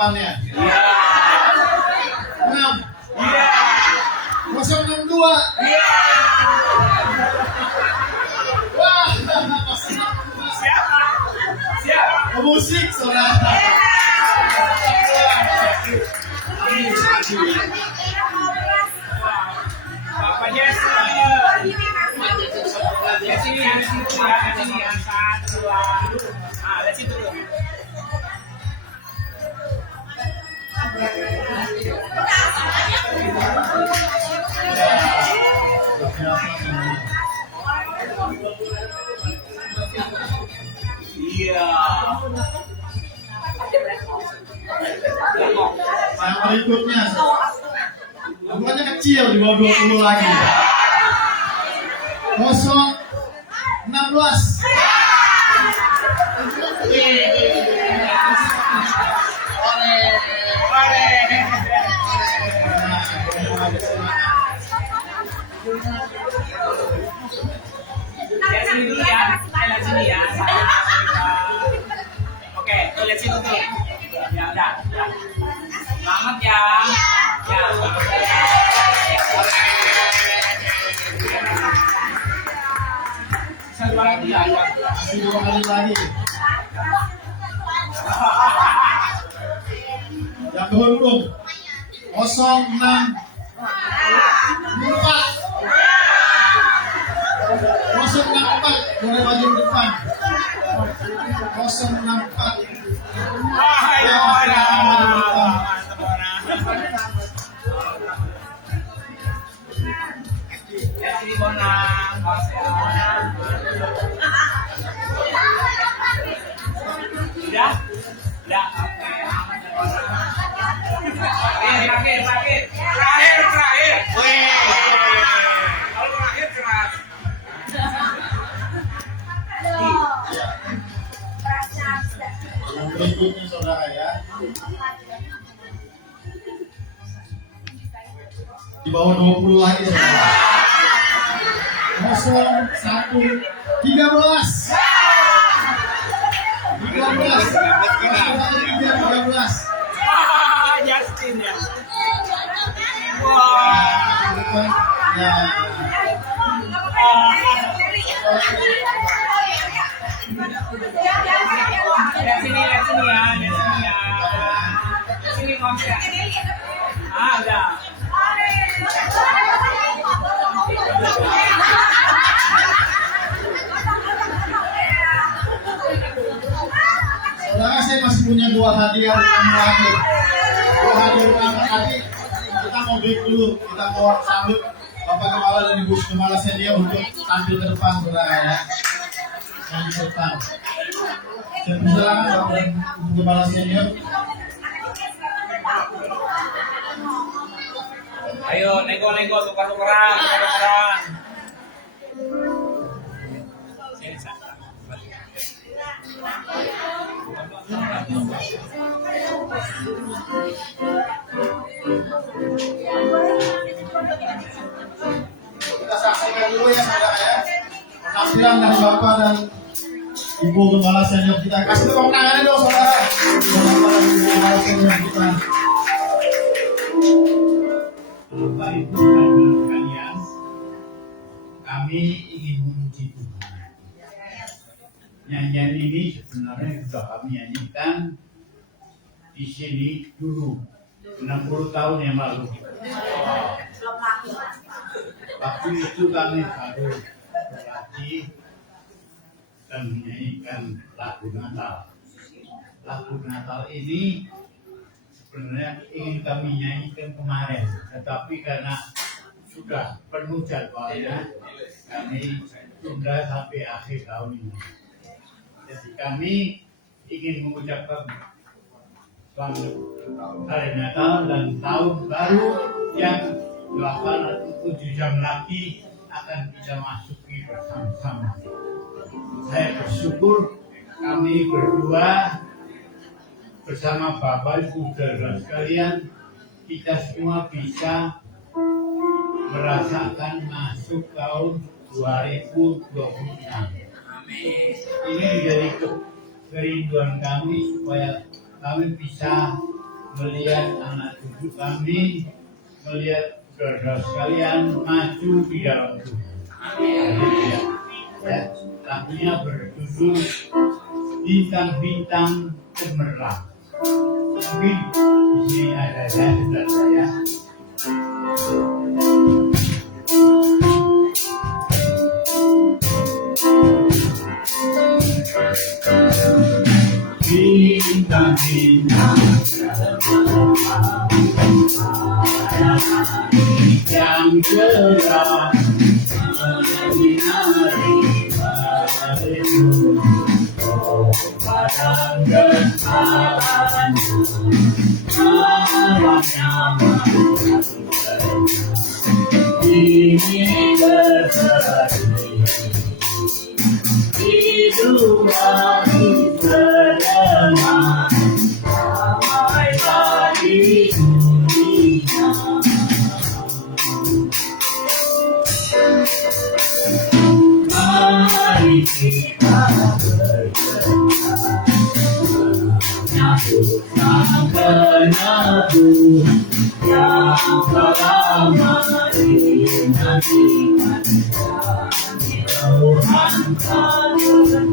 depannya. Iya. 6. Iya. 062. Iya. Wah, Siapa? Siapa? musik saudara. Bapak Jesse. Di sini ya, di situ ya, di sini ya. 1, 2. Ah, di situ dulu. Iya. Yang berikutnya, angkanya kecil di bawah 20 lagi. 016. Lihat sini dulu ya, lihat sini ya. Oke, tuh lihat sini dulu. Ya udah. Selamat ya. Ya. Bisa dua lagi ya. Masih 2 kali lagi. Yang beruntung 064. 064 boleh maju ke depan. 064. Ayo, lihat sini Bonang. Udah? Udah, oke. Terakhir. Wih. Kalau terakhir keras. Yang berikutnya saudara ya. Di bawah 20 lagi saudara. 01 13. 13. Justin ya. Wah. Ya. Lihat sini ya. Sini konser. Ah, udah. Saudara, saya masih punya 2 hadiah utama lagi. 2 hadiah utama lagi. Kita mau break dulu. Kita mau sambut Bapak Kepala dan Ibu Kepala Senior untuk tampil ke depan, saudara ya. Yang di depan. Saya persilakan Bapak dan Ibu Kepala Senior. Ayo, nego-nego, tukar-tukaran. Kita saksikan dulu ya, saudara ya. Penampilan dari Bapak dan Ibu Kepala Senior kita. Kasih tepuk tangannya dong, saudara. Bapak dan Ibu Kepala Senior kita. Bapak Ibu dan sekalian, kami ingin memuji Tuhan. Nyanyian ini sebenarnya sudah kami nyanyikan di sini dulu 60 tahun yang lalu. Waktu itu kami baru berlatih dan menyanyikan lagu Natal. Lagu Natal ini sebenarnya ingin kami nyanyikan kemarin, tetapi karena sudah penuh jadwalnya, kami tunda sampai akhir tahun ini. Jadi kami ingin mengucapkan selamat hari Natal dan tahun baru yang 8 atau 7 jam lagi akan kita masuki bersama-sama. Saya bersyukur kami berdua bersama Bapak Ibu saudara sekalian, kita semua bisa merasakan masuk tahun 2026. Ini menjadi kerinduan kami supaya kami bisa melihat anak cucu kami, melihat saudara sekalian maju di dalam Tuhan. Haleluya. Ya, lagunya berjudul Bintang-bintang Cemerlang. Mungkin di sini ada saudara saya. Bintang-bintang yang cerah menyinari harimu, padang gentaran malamnya ini berseri di dua terdengar ramai bagi dunia. Mari kita bergerak menyambut sang penebus yang lama dinantikan Tuhan Tuhan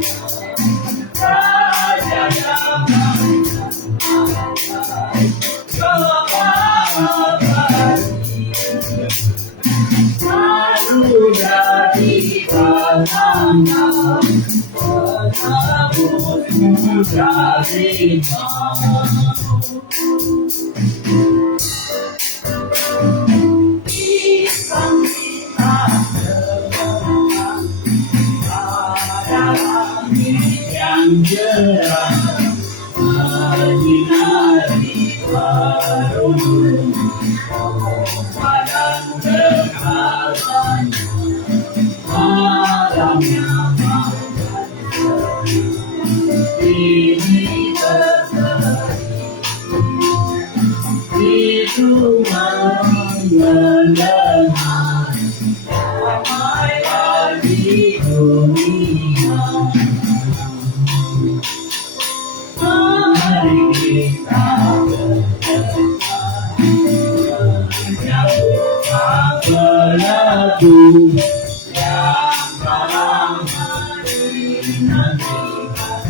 Raja yang baru dari tanahnya penebus dari yang cerah menyinari baru padang kekalan malamnya ini berseri itu mendengar ramai bagi dunia. Mari kita menyambut sang penebus yang lama dinantikan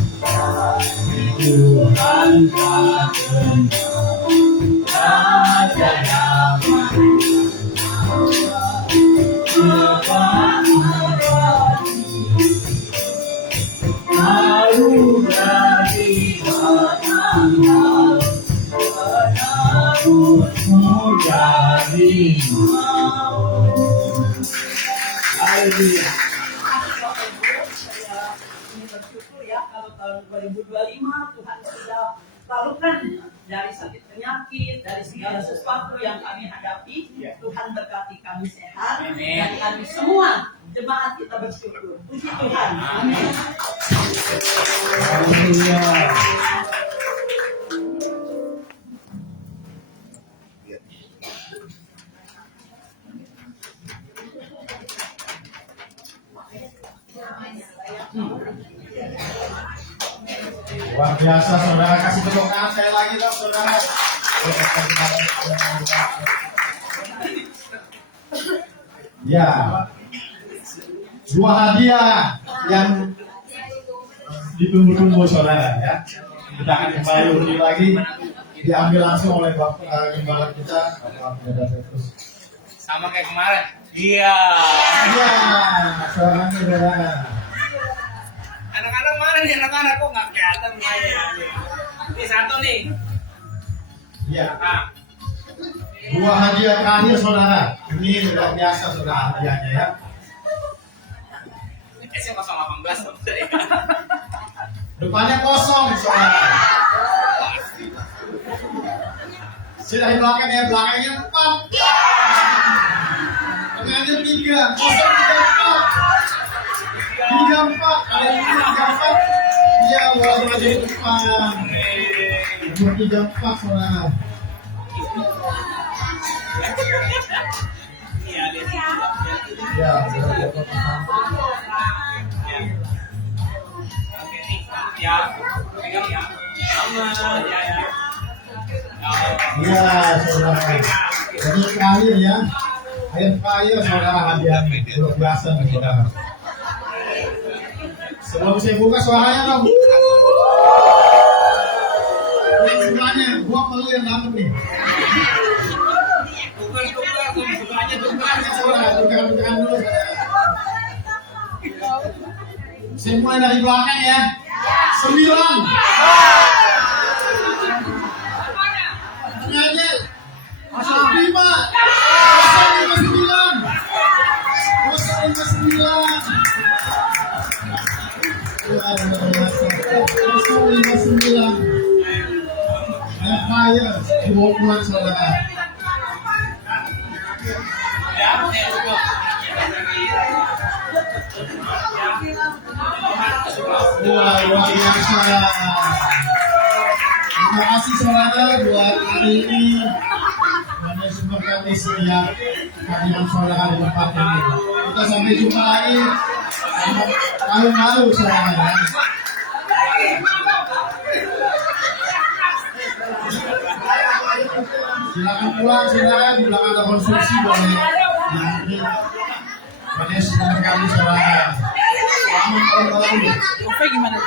Tuhan Tuhan Raja damai baru dari tanah penebusmu dari Haleluya. Saya ingin bersyukur ya kalau tahun 2025 Tuhan sudah taruhkan dari sakit penyakit, dari segala sesuatu yang kami hadapi. Tuhan berkati kami sehat dan kami semua jemaat kita bersyukur. Puji Tuhan. Amin. Haleluya. Luar biasa saudara, kasih tepuk tangan sekali lagi dong saudara. Ya, dua hadiah yang ditunggu-tunggu saudara ya. Kita akan kembali undi lagi, diambil langsung oleh Bapak Gembala kita, Bapak Petrus. Sama kayak kemarin. Iya. Ya, selamat saudara. Anak-anak mana nih anak-anak kok nggak kelihatan ya? Ini satu nih. Ya, Nah, dua hadiah terakhir saudara. Ini luar biasa saudara hadiahnya ya. S 018 dong. Depannya kosong saudara. Sudah di belakang ya, belakangnya 4. Tengahnya 3, kosong 3, 4. 3, 4, ada yang 3, 4. Iya, walaupun ada di depan. Nomor 3, 4 saudara. Iya, lihat. Ya, sudah dapat bersama. Oke nih, ya. Pegang ya. Aman, ya. Iya, saudara. Jadi terakhir ya, air fire saudara hadiahnya luar biasa nih saudara. Sebelum saya buka suaranya dong. Ini semuanya, gua perlu yang dapat nih. Saudara, tukar-tukaran dulu. Saya mulai dari belakang ya. 9. Tengahnya 5. 059. Fire, dibawa saudara. Wah, luar biasa. Terima kasih saudara buat hari ini. Dan semoga kami siap kehadiran saudara di tempat ini. Kita sampai jumpa lagi tahun lalu saudara. Silakan pulang saudara, di belakang ada konstruksi boleh diantri. Pada sebentar kami saudara. Selamat tahun baru. Gimana?